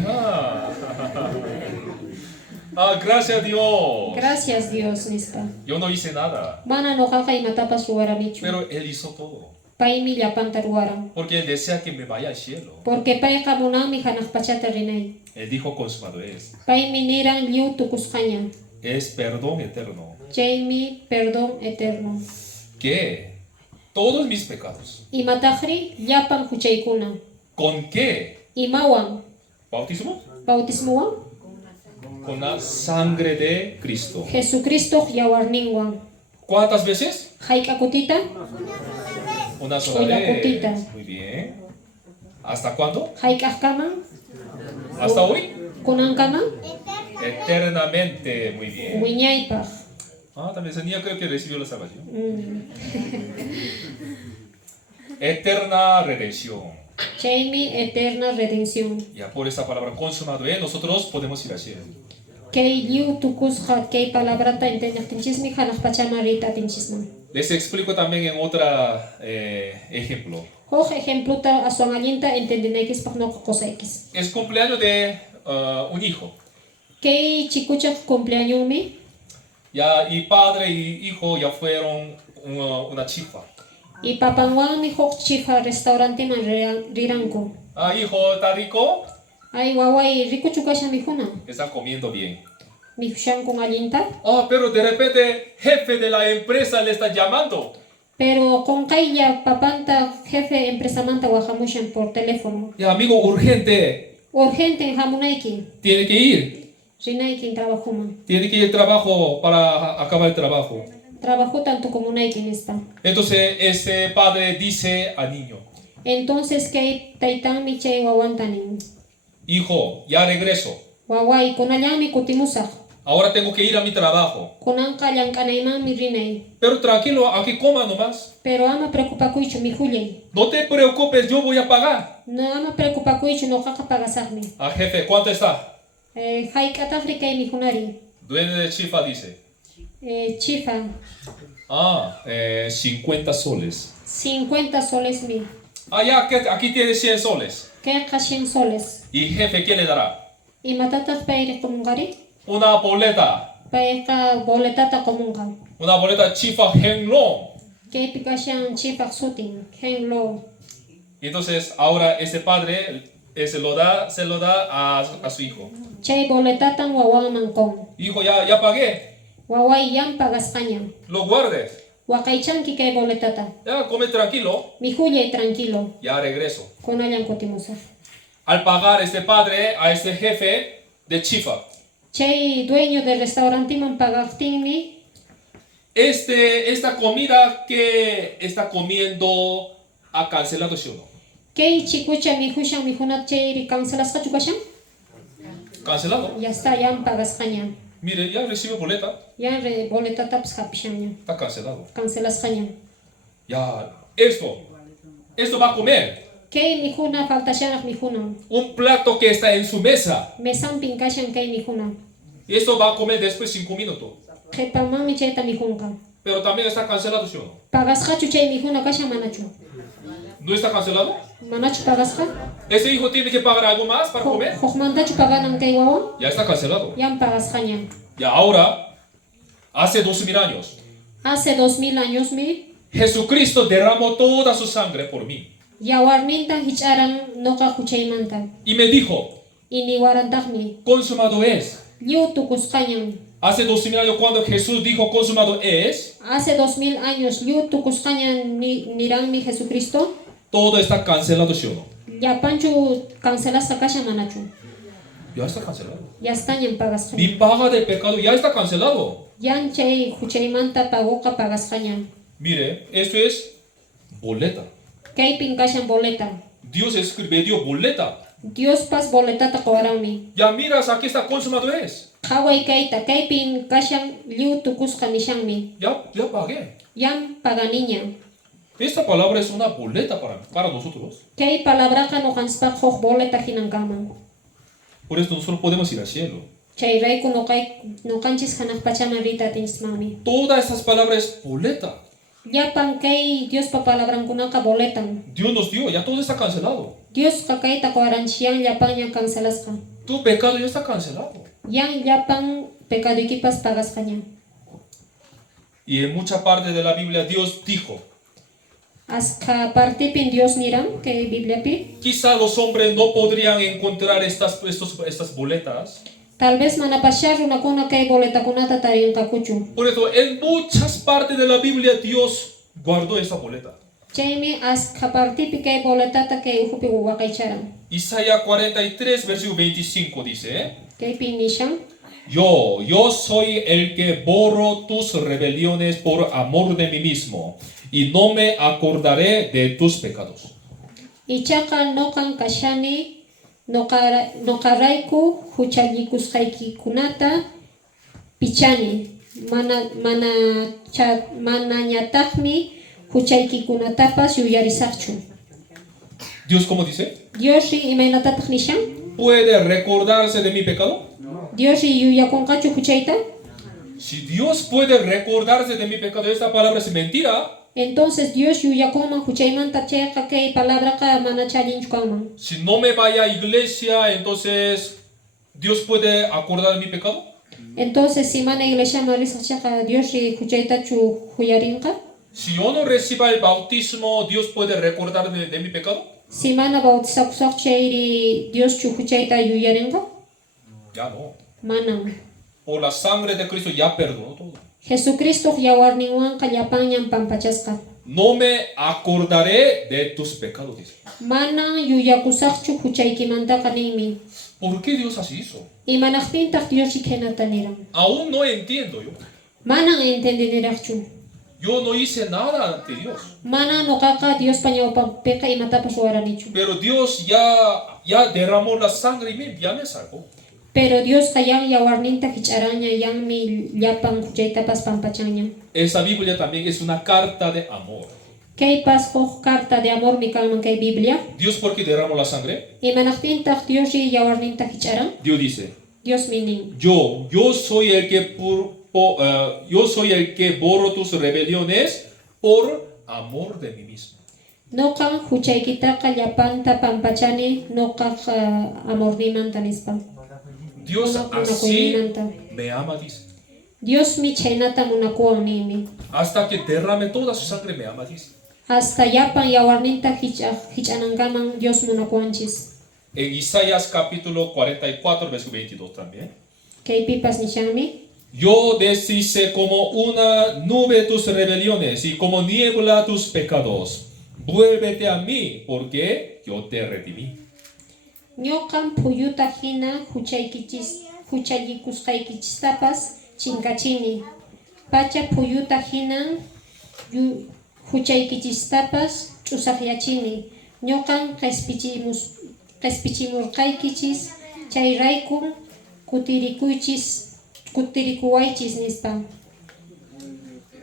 gracias a Dios. Gracias Dios, nispa. Yo no hice nada, Mana no kaka imatapas ruaranichu. pero Él hizo todo. Paimi llapanta ruaran. Porque Él desea que me vaya al cielo. Porque pay kamunami hanak pachata rinay. Él dijo consumado es. Paimi niran liu tukuskanya. Es perdón eterno. Jaimi, perdón eterno. ¿Qué? Todos mis pecados. Imatahri, llapan huchaykuna. ¿Con qué? Imawan, ¿Bautismo? bautismuwan. Con la sangre de Cristo. Jesucristo yawarningwan. ¿Cuántas veces? Haikakutita, Una sola Una vez. gotita. Muy bien. ¿Hasta cuándo? haikakama, ¿Hasta hoy? kunankama, Eternamente. Muy bien. wiñaypaj. También ese niño creo que recibió la salvación. Eterna redención. Chaymi, eterna redención. Ya por esa palabra consumado, nosotros podemos ir al cielo. Kay liu tukusja, kay palabrata entenactinchismi hanak pachamarita tinchisma. Les explico también en otro ejemplo. Hoj ejempluta asuangalinta entendinekis pakno kosaikis. Es cumpleaños de un hijo. Kay chikucha cumpleaños Ya, y padre y hijo ya fueron una chifa. y papanwan mi hok chifa restaurante man riranko. Hijo, ¿está rico? Ay wawai rico chukasha mi huna. Están comiendo bien. Mi hushan con alinta. Pero de repente jefe de la empresa le está llamando. Pero con Kaya papanta jefe empresamanta wahamushan por teléfono. Ya, amigo, urgente. Urgente en Hamunaiki. Tiene que ir. Rinaiki en trabajuma. Tiene que ir al trabajo para acabar el trabajo. Trabajo tanto como Naiki en esta. Entonces ese padre dice al niño: Entonces que taitan mi chay wawantanin. hijo, ya regreso. Wawai con allami kutimusa. Ahora tengo que ir a mi trabajo. Con anka yankanaiman mi rinay. Pero tranquilo, aquí coma nomás. Pero ama preocupa kuicho mi julay. No te preocupes, yo voy a pagar. No ama preocupa kuicho no kakapagasarmi. Jefe, ¿cuánto está? Haikatahri kay mi hunari. Dueño de chifa dice: Chifa. 50 soles. 50 soles mi. Ya, aquí tiene 100 soles. ¿Qué kashin soles? ¿Y jefe qué le dará? Y matatas paire komungari. Una boleta. Paika boletata komunga. Una boleta chifa henglong. ¿Qué pikashan chifa sutin? Henlo. Entonces ahora ese padre se lo da a su hijo. Chay boletatan wawaman kon. Hijo, ya pagué. Wawai yan pagaskanya. Lo guardes. Wakaichan kike boletata. Ya, come tranquilo. Mi julay tranquilo. Ya regreso. Con allan kotimusa. Al pagar este padre a este jefe de chifa, Chay dueño del restaurante man pagaktinmi. esta comida que está comiendo ha cancelado, ¿sí o no? ¿Qué chikucha mi hushan mi hunat chay cancelas kachukashan? Cancelado. Ya está yan pagaskanya. Mire, ya recibió boleta, Yan re boleta taps hapishaña. está cancelado. Cancelas haña. Ya, esto va a comer. Kay mijuna falta shanak mijuna. Un plato que está en su mesa. Mesan pinkashan kay mijuna. Esto va a comer después 5 minutos. Qhipamami chayta mijunqa. Pero también está cancelado, ¿sí o no? Pagasqachu chay mijuna kashan manachu. ¿No está cancelado? Manachu pagasqa. ¿Ese hijo tiene que pagar algo más para comer? Hukmantachu paganan kay wawan. Ya está cancelado. Yan pagasqaña. Y ahora, hace 2000 años, Hace 2000 años mi Jesucristo derramó toda su sangre por mí. yawarninta hich'aran noqa huchaymanta. Y me dijo, Iniwarantaqmi. consumado es. Lliw tukusqañan. Hace 2000 años cuando Jesús dijo consumado es, Hace 2000 años lliw tukusqañan niranmi Jesucristo. todo está cancelado, ¿sí o no? Llapanchu cancelasqa kashan manachu. Ya está cancelado. Yastañan Mi pagasqañan. paga de pecado ya está cancelado. Yan chay huchaymanta pagoqa pagasqañan. Mire, esto es boleta. Kaypin kashan boleta. Dios dio boleta. Dios pas boletata qawarami. Ya miras, aquí está consumado es. Qhaway kayta kaypin kashan lliw tukusqa nishanmi. Ya pagué. Yan paganiña. Esta palabra es una boleta para nosotros. Kay palabraqa noqanchikpaq huk boleta hinankaman. Por esto nosotros podemos ir al cielo. Chayrayku noqanchis hanaq pachaman rita atinchikmanmi. Todas estas palabras es boleta. Llapan kay Diospa palabrankunaqa boletan. Dios nos dio, ya todo está cancelado. Diosqa kayta qawaranchik yan llapanña cancelasqa. Tu pecado ya está cancelado. Yan llapan pecaduykipas pagasqaña. Y en mucha parte de la Biblia Dios dijo, Asqa partipin Dios niran kay Bibliapi. quizá los hombres no podrían encontrar estas boletas. Tal vez manapashar runakuna kay boletakunata tarinqakuchu. Por eso en muchas partes de la Biblia Dios guardó esta boleta. Chaymi asqa partipi kay boletata kay uhupi waqaycharan. Isaías 43, versículo 25 dice, Kaypin nishan. yo soy el que borro tus rebeliones por amor de mí mismo, y no me acordaré de tus pecados. Ichaqa noqan kashani noqarayku huchallikusqaykikunata pichani. Manañataqmi huchaykikunatapas yuyarisaqchu. Dios, ¿cómo dice? Dioshi imaynatataq nishan? ¿Puede recordarse de mi pecado? Dioshi yuyakunqachu huchayta? Si Dios puede recordarse de mi pecado, esta palabra es mentira. Entonces Dios yuyakunman huchaymanta chayqa kay palabraqa mana challinchu kanman. Si no me vaya a iglesia, entonces Dios puede acordar de mi pecado. Entonces si mana iglesiaman risaqchaqa Dioshi huchaytachu huyarinqa? Si yo no reciba el bautismo, Dios puede recordar de mi pecado. Si mana bautizakusaq chayri Dioschu huchayta yuyarinqa? Ya no. Manan. Por la sangre de Cristo ya perdonó todo. Jesucristo yawarninwanqa llapanñan pampachasqa. No me acordaré de tus pecados, dice. Mana yuyakusaqchu huchaykimantaqa ninmi. ¿Por qué Dios hace eso? Imanaqtintaq Dioshi khaynata niran. Aún no entiendo yo. Manan entendiniraqchu. Yo no hice nada ante Dios. Mana noqaqa Diospa ñawpanpiqa imatapas ruwaranichu. Pero Dios ya derramó la sangre y ya me salvó. Pero Dios yan yawarninta hich'araña yanmi llapan huchaytapas pampachanña. Esa Biblia también es una carta de amor. Kaypas huk carta de amor mi kanman kay Biblia. Dios, ¿por qué derramó la sangre? Imanaqtintaq Dioshi yawarninta hich'aran. Dios dice, Dios minin. yo soy el que borro tus rebeliones por amor de mí mismo. Noqan huchaykitaqa llapanta pampachani noqaqa amornimanta nispa. Dios así me ama, dice. Dios mi chaynata munakuwan nimi. Hasta que derrame toda su sangre me ama, dice. Hasta llapan yawarninta hich'anankaman Dios munakuwanchis. En Isaías capítulo 44, versículo 22 también. Kaypipas nishanmi. Yo deshice como una nube tus rebeliones y como niebla tus pecados. Vuélvete a mí, porque yo te redimí. Ñoqan phuyuta hina huchallikusqaykichistapas chinkachini. Pacha phuyuta hinan huchaykichistapas ch'usaqyachini. Ñoqan qespichimurqaykichis chayraykum kutirikuychis kutirikuwaychis nispa.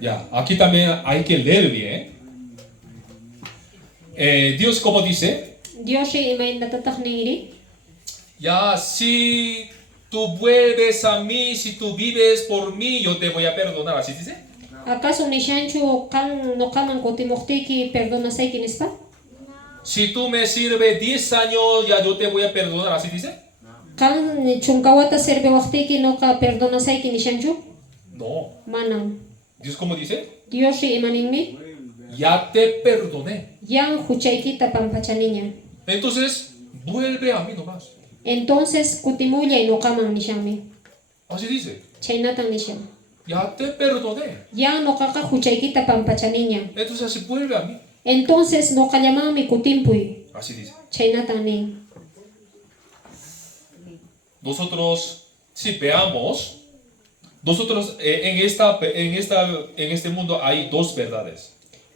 Ya, aquí también hay que leer bien. Dios como dice, Dios imaynatataq ninri. ya si tú vuelves a mí, si tú vives por mí, yo te voy a perdonar, así dice. ¿Acaso nishanchu kan noqaman kutimuqtiyki perdonasayki nispa? Si tú me sirves 10 años, ya yo te voy a perdonar, así dice. Kan chunkawata serviwaqtiyki noqa perdonasayki nishanchu? No, Manan. Dios como dice, Dios imaninmi ya te perdoné. yan huchaykita pampachaniña. Entonces, vuelve a mí nomás. Entonces kutimullay noqaman nishami. Así dice, Chaynatan nishan. ya te perdoné. Yan noqaqa huchaykita pampachaniña. Entonces, así vuelve a mí. Entonces noqallamanmi kutimpuy. Así dice. Chaynatan nin. Nosotros, si veamos, nosotros en este mundo hay dos verdades.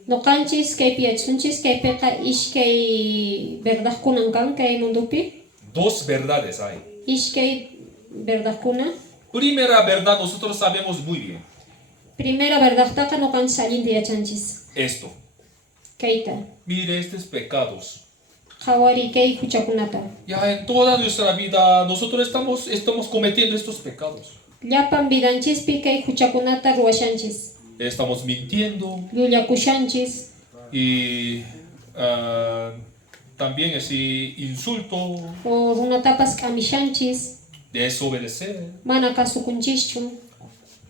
Noqanchis kaypi yachunchis kaypiqa ishkay verdadkunan kan kay mundupi. Dos verdades hay. Ishkay verdadkuna. Primera verdad, nosotros sabemos muy bien. Primera verdadtaqa noqanchis allinta yachanchis. Esto. Kayta. Mire, estos pecados. Qhawari kay huchakunata. Ya en toda nuestra vida, nosotros estamos cometiendo estos pecados. Llapan vidanchispi kay huchakunata ruwashanchis. Estamos mintiendo Llullakushanchis. y también ese insulto, O runatapas k'amishanchis. desobedecer. Mana kasukunchischu.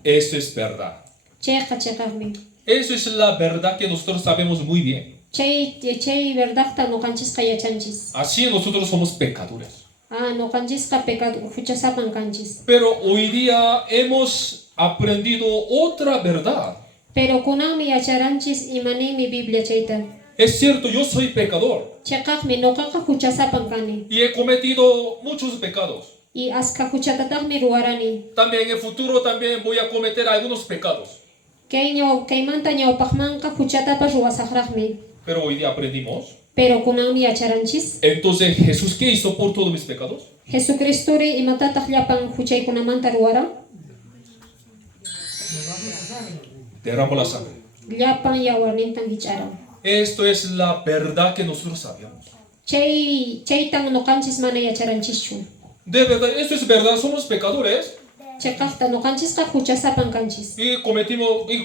Eso es verdad. Chayqa chayqaqmi. Eso es la verdad que nosotros sabemos muy bien. Chay verdadta noqanchisqa yachanchis. Así nosotros somos pecadores. Noqanchisqa pecado huchasapan kanchis. Pero hoy día hemos aprendido otra verdad. Pero kunanmi yacharanchis imanimi Biblia chayta. Es cierto, yo soy pecador Chayqaqmi noqaqa huchasapan kani. y he cometido muchos pecados. Y aska huchatataqmi ruwarani. También en el futuro también voy a cometer algunos pecados. Kaymanta ñawpaqmanqa huchatapas ruwasaqraqmi. Pero hoy día aprendimos. Pero kunanmi yacharanchis. Entonces, ¿Jesús qué hizo por todos mis pecados? Jesucristuri imatataq llapan huchaykunamanta ruwaran. Derramó la sangre. Llapan yawarnintan hich'aran. Esto es la verdad que nosotros sabíamos. Chaytan noqanchis mana yacharanchisschu. De verdad, esto es verdad, somos pecadores Chayqaqta noqanchisqa huchasapan kanchis. y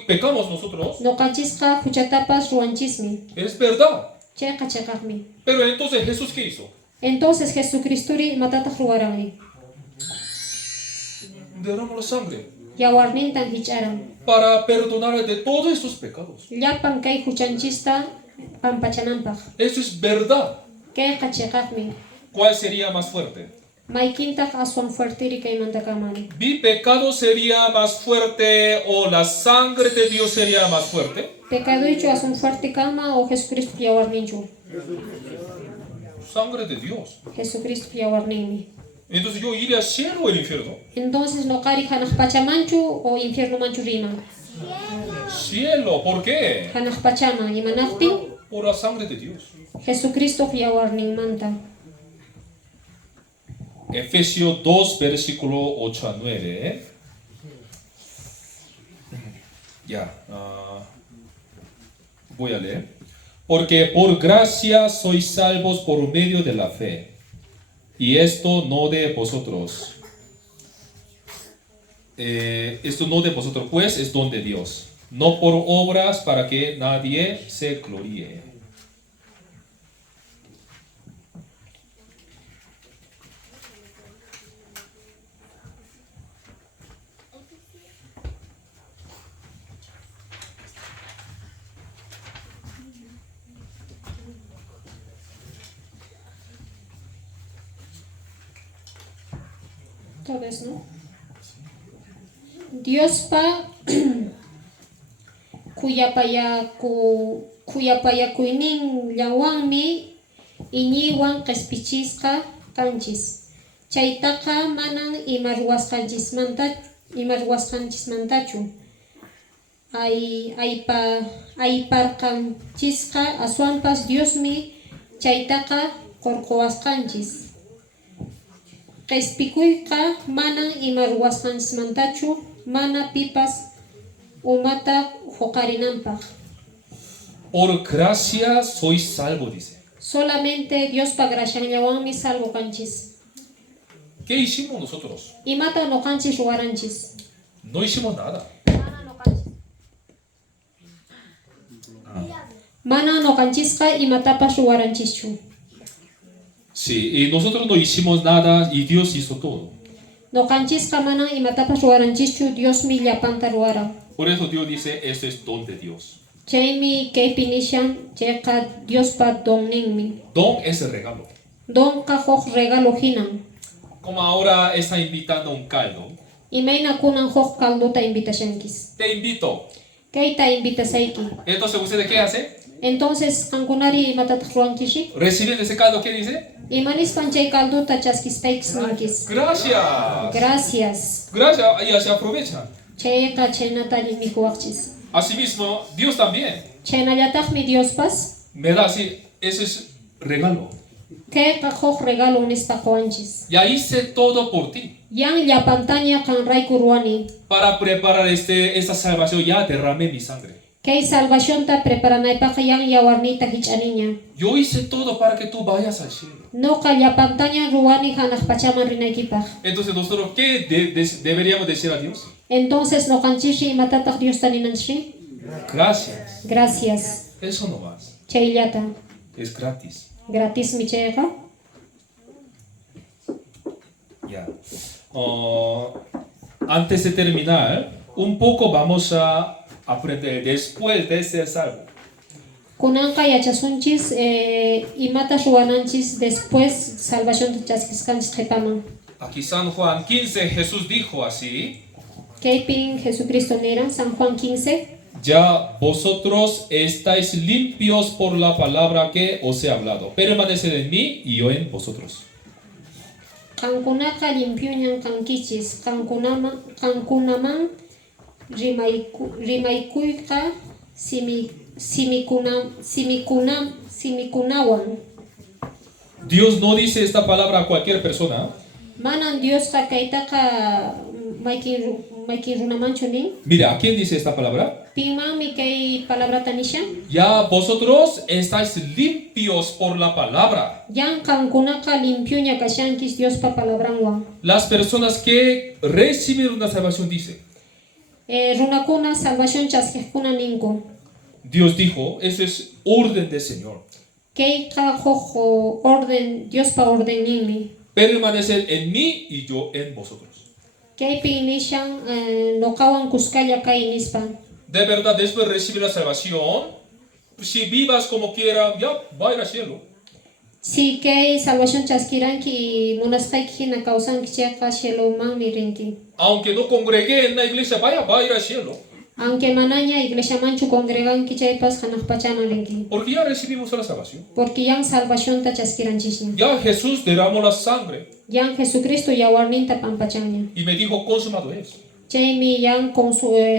pecamos nosotros. Noqanchisqa huchatapas ruwanchismi. Es verdad. Chayqaqmi. Pero entonces, ¿Jesús qué hizo? Entonces Jesucristuri imatataq ruwaranmi. Derramó la sangre Yawarnintan hich'aran. para perdonar de todos estos pecados. Llapan kay huchanchista pampachananpaq. Eso es verdad. Kayqa chayqaqmi. ¿Cuál sería más fuerte? Maykintaq aswan fuertiri kaymanta kamani. ¿Mi pecado sería más fuerte o la sangre de Dios sería más fuerte? Pecaduychu aswan fuerte kama o Jesucristo yawarninchu. Sangre de Dios. Jesucristo yawarninmi. Entonces yo iré al cielo o al infierno. Entonces noqari hanaq pachamanchu o infierno manchu rima. Cielo, ¿por qué? Hanaq pachaman imanaqtin Por la sangre de Dios. Jesucristo yawarninmanta. Efesios 2, versículo 8 a 9. Ya, voy a leer. Porque por gracia sois salvos por medio de la fe. Y esto no de vosotros. Esto no de vosotros, pues es don de Dios. No por obras para que nadie se gloríe. Otra vez, ¿no? Diospa kuyapayakuynin llawanmi iñiwan q'ispichisqa kanchis. Chaytaqa manan ima ruwasqanchismantachu. Ayparqanchisqa aswanpas Diosmi chaytaqa qurquwasqanchis. q'ispikuyqa manan ima ruwasqanchikmantachu mana pipas umata huqarinanpaq. Por gracia sois salvo, dice. Solamente Diospa gracianllawanmi salvo kanchis. ¿Qué hicimos nosotros? Imata noqanchis ruwaranchis. No hicimos nada. Mana noqanchisqa imatapas ruwaranchischu. Sí, y nosotros no hicimos nada y Dios hizo todo. Noqanchisqa mana imatapas ruwaranchischu, Diosmi llapanta ruwara. Por eso Dios dice, esto es don de Dios. Chaymi kaypi nishan chayqa Diospa donninmi. Don es el regalo. Donqa huk regalo hinan. Como ahora está invitando un caldo, Imayna kunan huk calduta invitashankis. te invito. Kayta invitasayki. Entonces, ¿ustedes qué hacen? Entonces qankunari imatataq ruwankishi? Reciben ese caldo, ¿qué dice? Imanispan chay calduta chaskispaykish ninkis. Gracias. Gracias. Gracias, ya se aprovechan. Chayqa chaynatari mikuwaqchis. Asimismo, Dios también Chaynallataqmi Diospas me da así, ese es regalo. kayqa huk regalo nispa quwanchis. Ya hice todo por ti. Yan llapantaña qanrayku ruwani. Para preparar esta salvación, ya derramé mi sangre. Kay salvacionta preparanaypaq yan yawarniyta hich'aniña. Yo hice todo para que tú vayas al cielo. Noqa llapantaña ruwani hanaq pachaman rinaykipaq. Entonces, nosotros, ¿qué deberíamos decir a Dios? Entonces noqanchishi imatataq Diosta ninanchri? Gracias. Gracias. Eso no más. Chayllata. Es gratis. Gratismi chayqa. Ya. Antes de terminar, un poco vamos a aprender después de ser salvo. Kunanqa yachasunchis imata ruwananchis después salvación chaskiskanchis qhipaman. Aquí San Juan 15, Jesús dijo así: Kaypin Jesucristo nira, San Juan 15. ya vosotros estáis limpios por la palabra que os he hablado. Permaneced en mí y yo en vosotros. Qankunaqa limpiuñan kankichis, qankunaman rimaykuyqa simikunawan. Dios no dice esta palabra a cualquier persona. Manan Diosqa kaytaqa maykin runamanchu nin. Mira, ¿a quién dice esta palabra? Pinmanmi kay palabrata nishan. Ya vosotros estáis limpios por la palabra. Yan qankunaqa limpiuña kashankis Diospa palabranwan. Las personas que reciben una salvación dice, Runakuna salvación chaskiqkuna ninku. Dios dijo, eso es orden del Señor. Kayqa huk orden, Diospa orden ninmi. Permaneced en mí y yo en vosotros. Kaypi nishan noqawan kuskalla kay nispa. De verdad, después de recibir la salvación, si vivas como quieras, ya va a ir al cielo. Si kay salvación chaskiranki munasqayki hina kawsanki chayqa cielo-manmi rinki. Aunque no congregue en la iglesia, va a ir al cielo. Aunque manaña iglesiamanchu congreganki chaypas hanaq pachaman rinki. Porque ya recibimos la salvación. Porque yan salvacionta chaskiranchishña. Ya Jesús derramó la sangre Yan Jesucristo yawarninta pampachanña. y me dijo, consumado es. Chaymi yan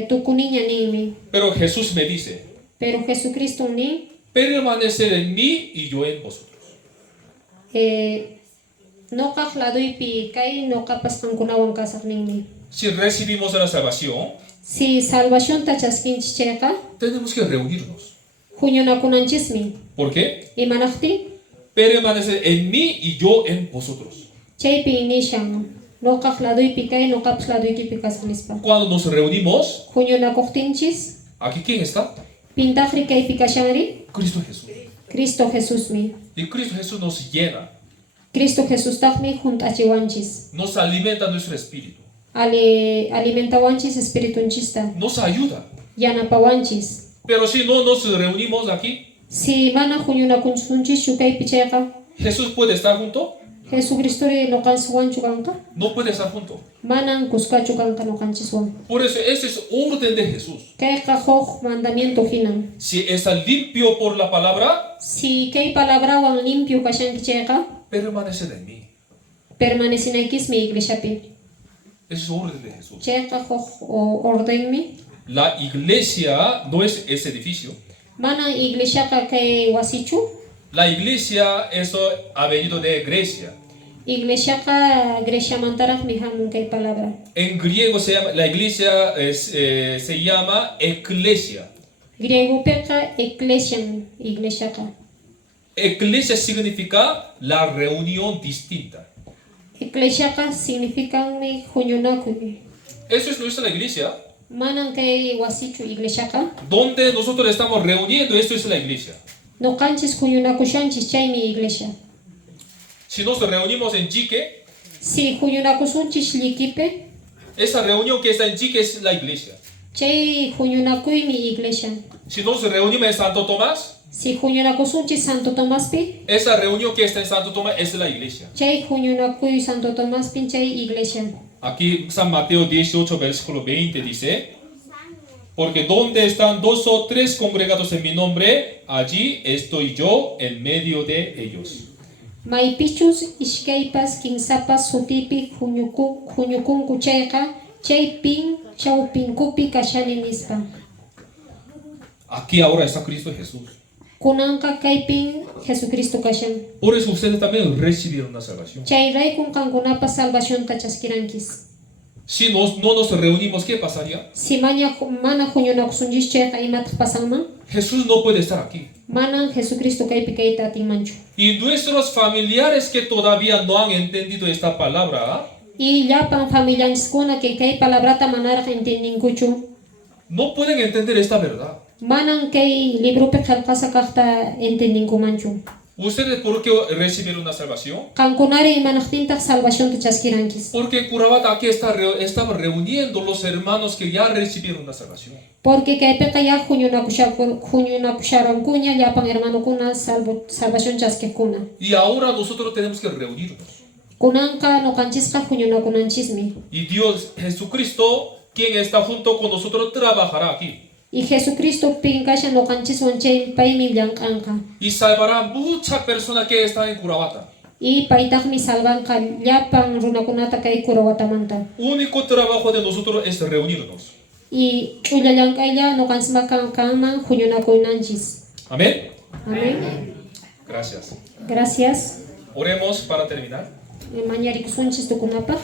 tukuniña ninmi. Pero Jesús me dice, Pero Jesucristo nin permaneced en mí y yo en vosotros. noqaq laduypi kay noqapas qankunawan kasaq ninmi. Si recibimos la salvación, Si salvacionta chaskinchis chayqa tenemos que reunirnos. huñunakunanchismi. ¿Por qué? Imanaqtin Permaneced en mí y yo en vosotros. chaypi nishan noqaq laduypi kay noqapas laduykipi kasaq nispa. Cuando nos reunimos, Huñunakuqtinchis ¿aquí quién está? pintaqri kaypi kashanri Cristo Jesús. Cristo Jesusmi. Y Cristo Jesús nos llena, Cristo Jesustaqmi hunt'achiwanchis. nos alimenta nuestro espíritu, Alimentawanchis espiritunchista. nos ayuda. Yanapawanchis. Pero si no nos reunimos aquí, Si mana huñunakunchunchis kaypi chayqa ¿Jesús puede estar junto? Jesucristuri noqanchikwanchu kanqa No puede estar junto. manan kuskachu kanqa noqanchiswan. Por eso ese es orden de Jesús. Kayqa huk mandamiento hinan. Si está limpio por la palabra, Si kay palabrawan limpio kashanki chayqa permaneced en mí. permanecinaykismi iglesiapi. Ese es orden de Jesús. Chayqa huk ordenmi. La iglesia no es ese edificio. Mana iglesiaqa kay wasichu. La iglesia, eso ha venido de Grecia. Iglesiaqa Grecia-mantaraq mihamun kay palabra. En griego la iglesia se llama eclesia. Griegopeqa ecclesian iglesiaqa. Eclesia significa la reunión distinta. Ecclesiaqa significanmi huñunakuy. Eso es nuestra iglesia. Manan kay wasichu iglesiaqa. Donde nosotros estamos reuniendo, esto es la iglesia. Noqanchis huñunakushanchis chaymi iglesia. Si nos reunimos en Jique, Si huñunakusunchis llikipe, esa reunión que está en Jique es la iglesia. chay huñunakuymi iglesia. Si nos reunimos en Santo Tomás, Si huñunakusunchis Santo Tomaspi, esa reunión que está en Santo Tomás es la iglesia. chay huñunakuy Santo Tomaspi chay iglesia. Aquí San Mateo 18, versículo 20 dice, porque donde están 2 o 3 congregados en mi nombre, allí estoy yo en medio de ellos. Maypichus ishkaypas kinsapas sutipi huñukunku chayqa, chaypin chawpinkupi kashani nispa. Aquí ahora está Cristo Jesús. Kunanqa kaypin Jesucristo kashan. Por eso ustedes también recibieron la salvación. Chayraykun kankunapas salvacionta chaskirankis. Si no nos reunimos, ¿qué pasaría? Si mana huñunakusunchis chayqa imataq pasanman, Jesús no puede estar aquí. manan Jesucristo kaypi kayta atinmanchu. Y nuestros familiares que todavía no han entendido esta palabra, Y llapan familianchiskuna kay palabrata manaraq entendinkuchu. no pueden entender esta verdad. Manan kay librupi qillqasa kaqta entendinkumanchu. ¿Ustedes por qué recibieron la salvación? Qankunari imanaqtintaq salvacionta chaskirankis. Porque en Curavata aquí estaban reuniendo los hermanos que ya recibieron la salvación. Porque kaypiqa ya huñunakusharankuña llapan hermanukuna salvación chaskiqkuna. Y ahora nosotros tenemos que reunirnos. Kunanqa nuqanchisqa huñunakunanchismi. Y Dios, Jesucristo, quien está junto con nosotros, trabajará aquí. Y Jesucristo pinkasha nuqanchiswan chay paymi llamk'anqa. Y salvará a muchas personas que están en Curavata. Y paytaqmi salvanqa llapan runakunata kay Curawatamanta. Único trabajo de nosotros es reunirnos. Y ch'ulla llank'aylla nuqanchisqa kanman huñunakuynanchis. Amén. Amén. Gracias. Gracias. Oremos para terminar. Mañarikusunchis tukunapaq.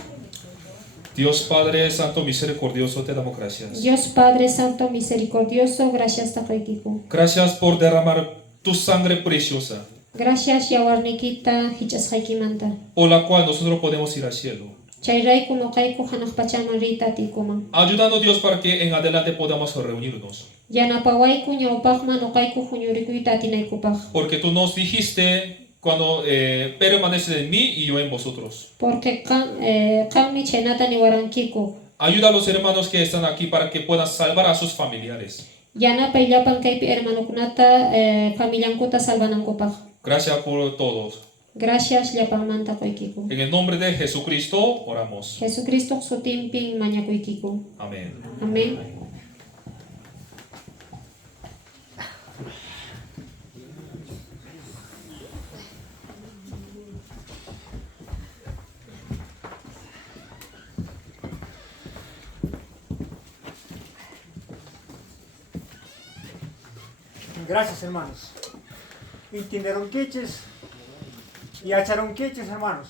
Dios Padre Santo Misericordioso, te damos gracias. Dios Padre Santo Misericordioso, gracias taqaykiku. Gracias por derramar tu sangre preciosa, Gracias yawarnikita hich'asqaykimanta. por la cual nosotros podemos ir al cielo. Chayrayku nuqayku hanaq pachaman riyta atiykuman. Ayúdanos, Dios, para que en adelante podamos reunirnos. Yanapawayku ñawpaqman nuqayku huñurikuyta atinaykupaq. Porque tú nos dijiste cuando permanece en mí y yo en vosotros. Porque qanmi chaynata niwarankiku. Ayuda a los hermanos que están aquí para que puedan salvar a sus familiares. Yanapay llapan kaypi hermanukunata familiankuta salvanankupaq. Gracias por todos. Gracias llapanmanta quykiku. En el nombre de Jesucristo oramos. Jesucristo sutinpin mañakuykiku. Amén. Amén. Gracias, hermanos. Intinaron queches y acharon queches, hermanos.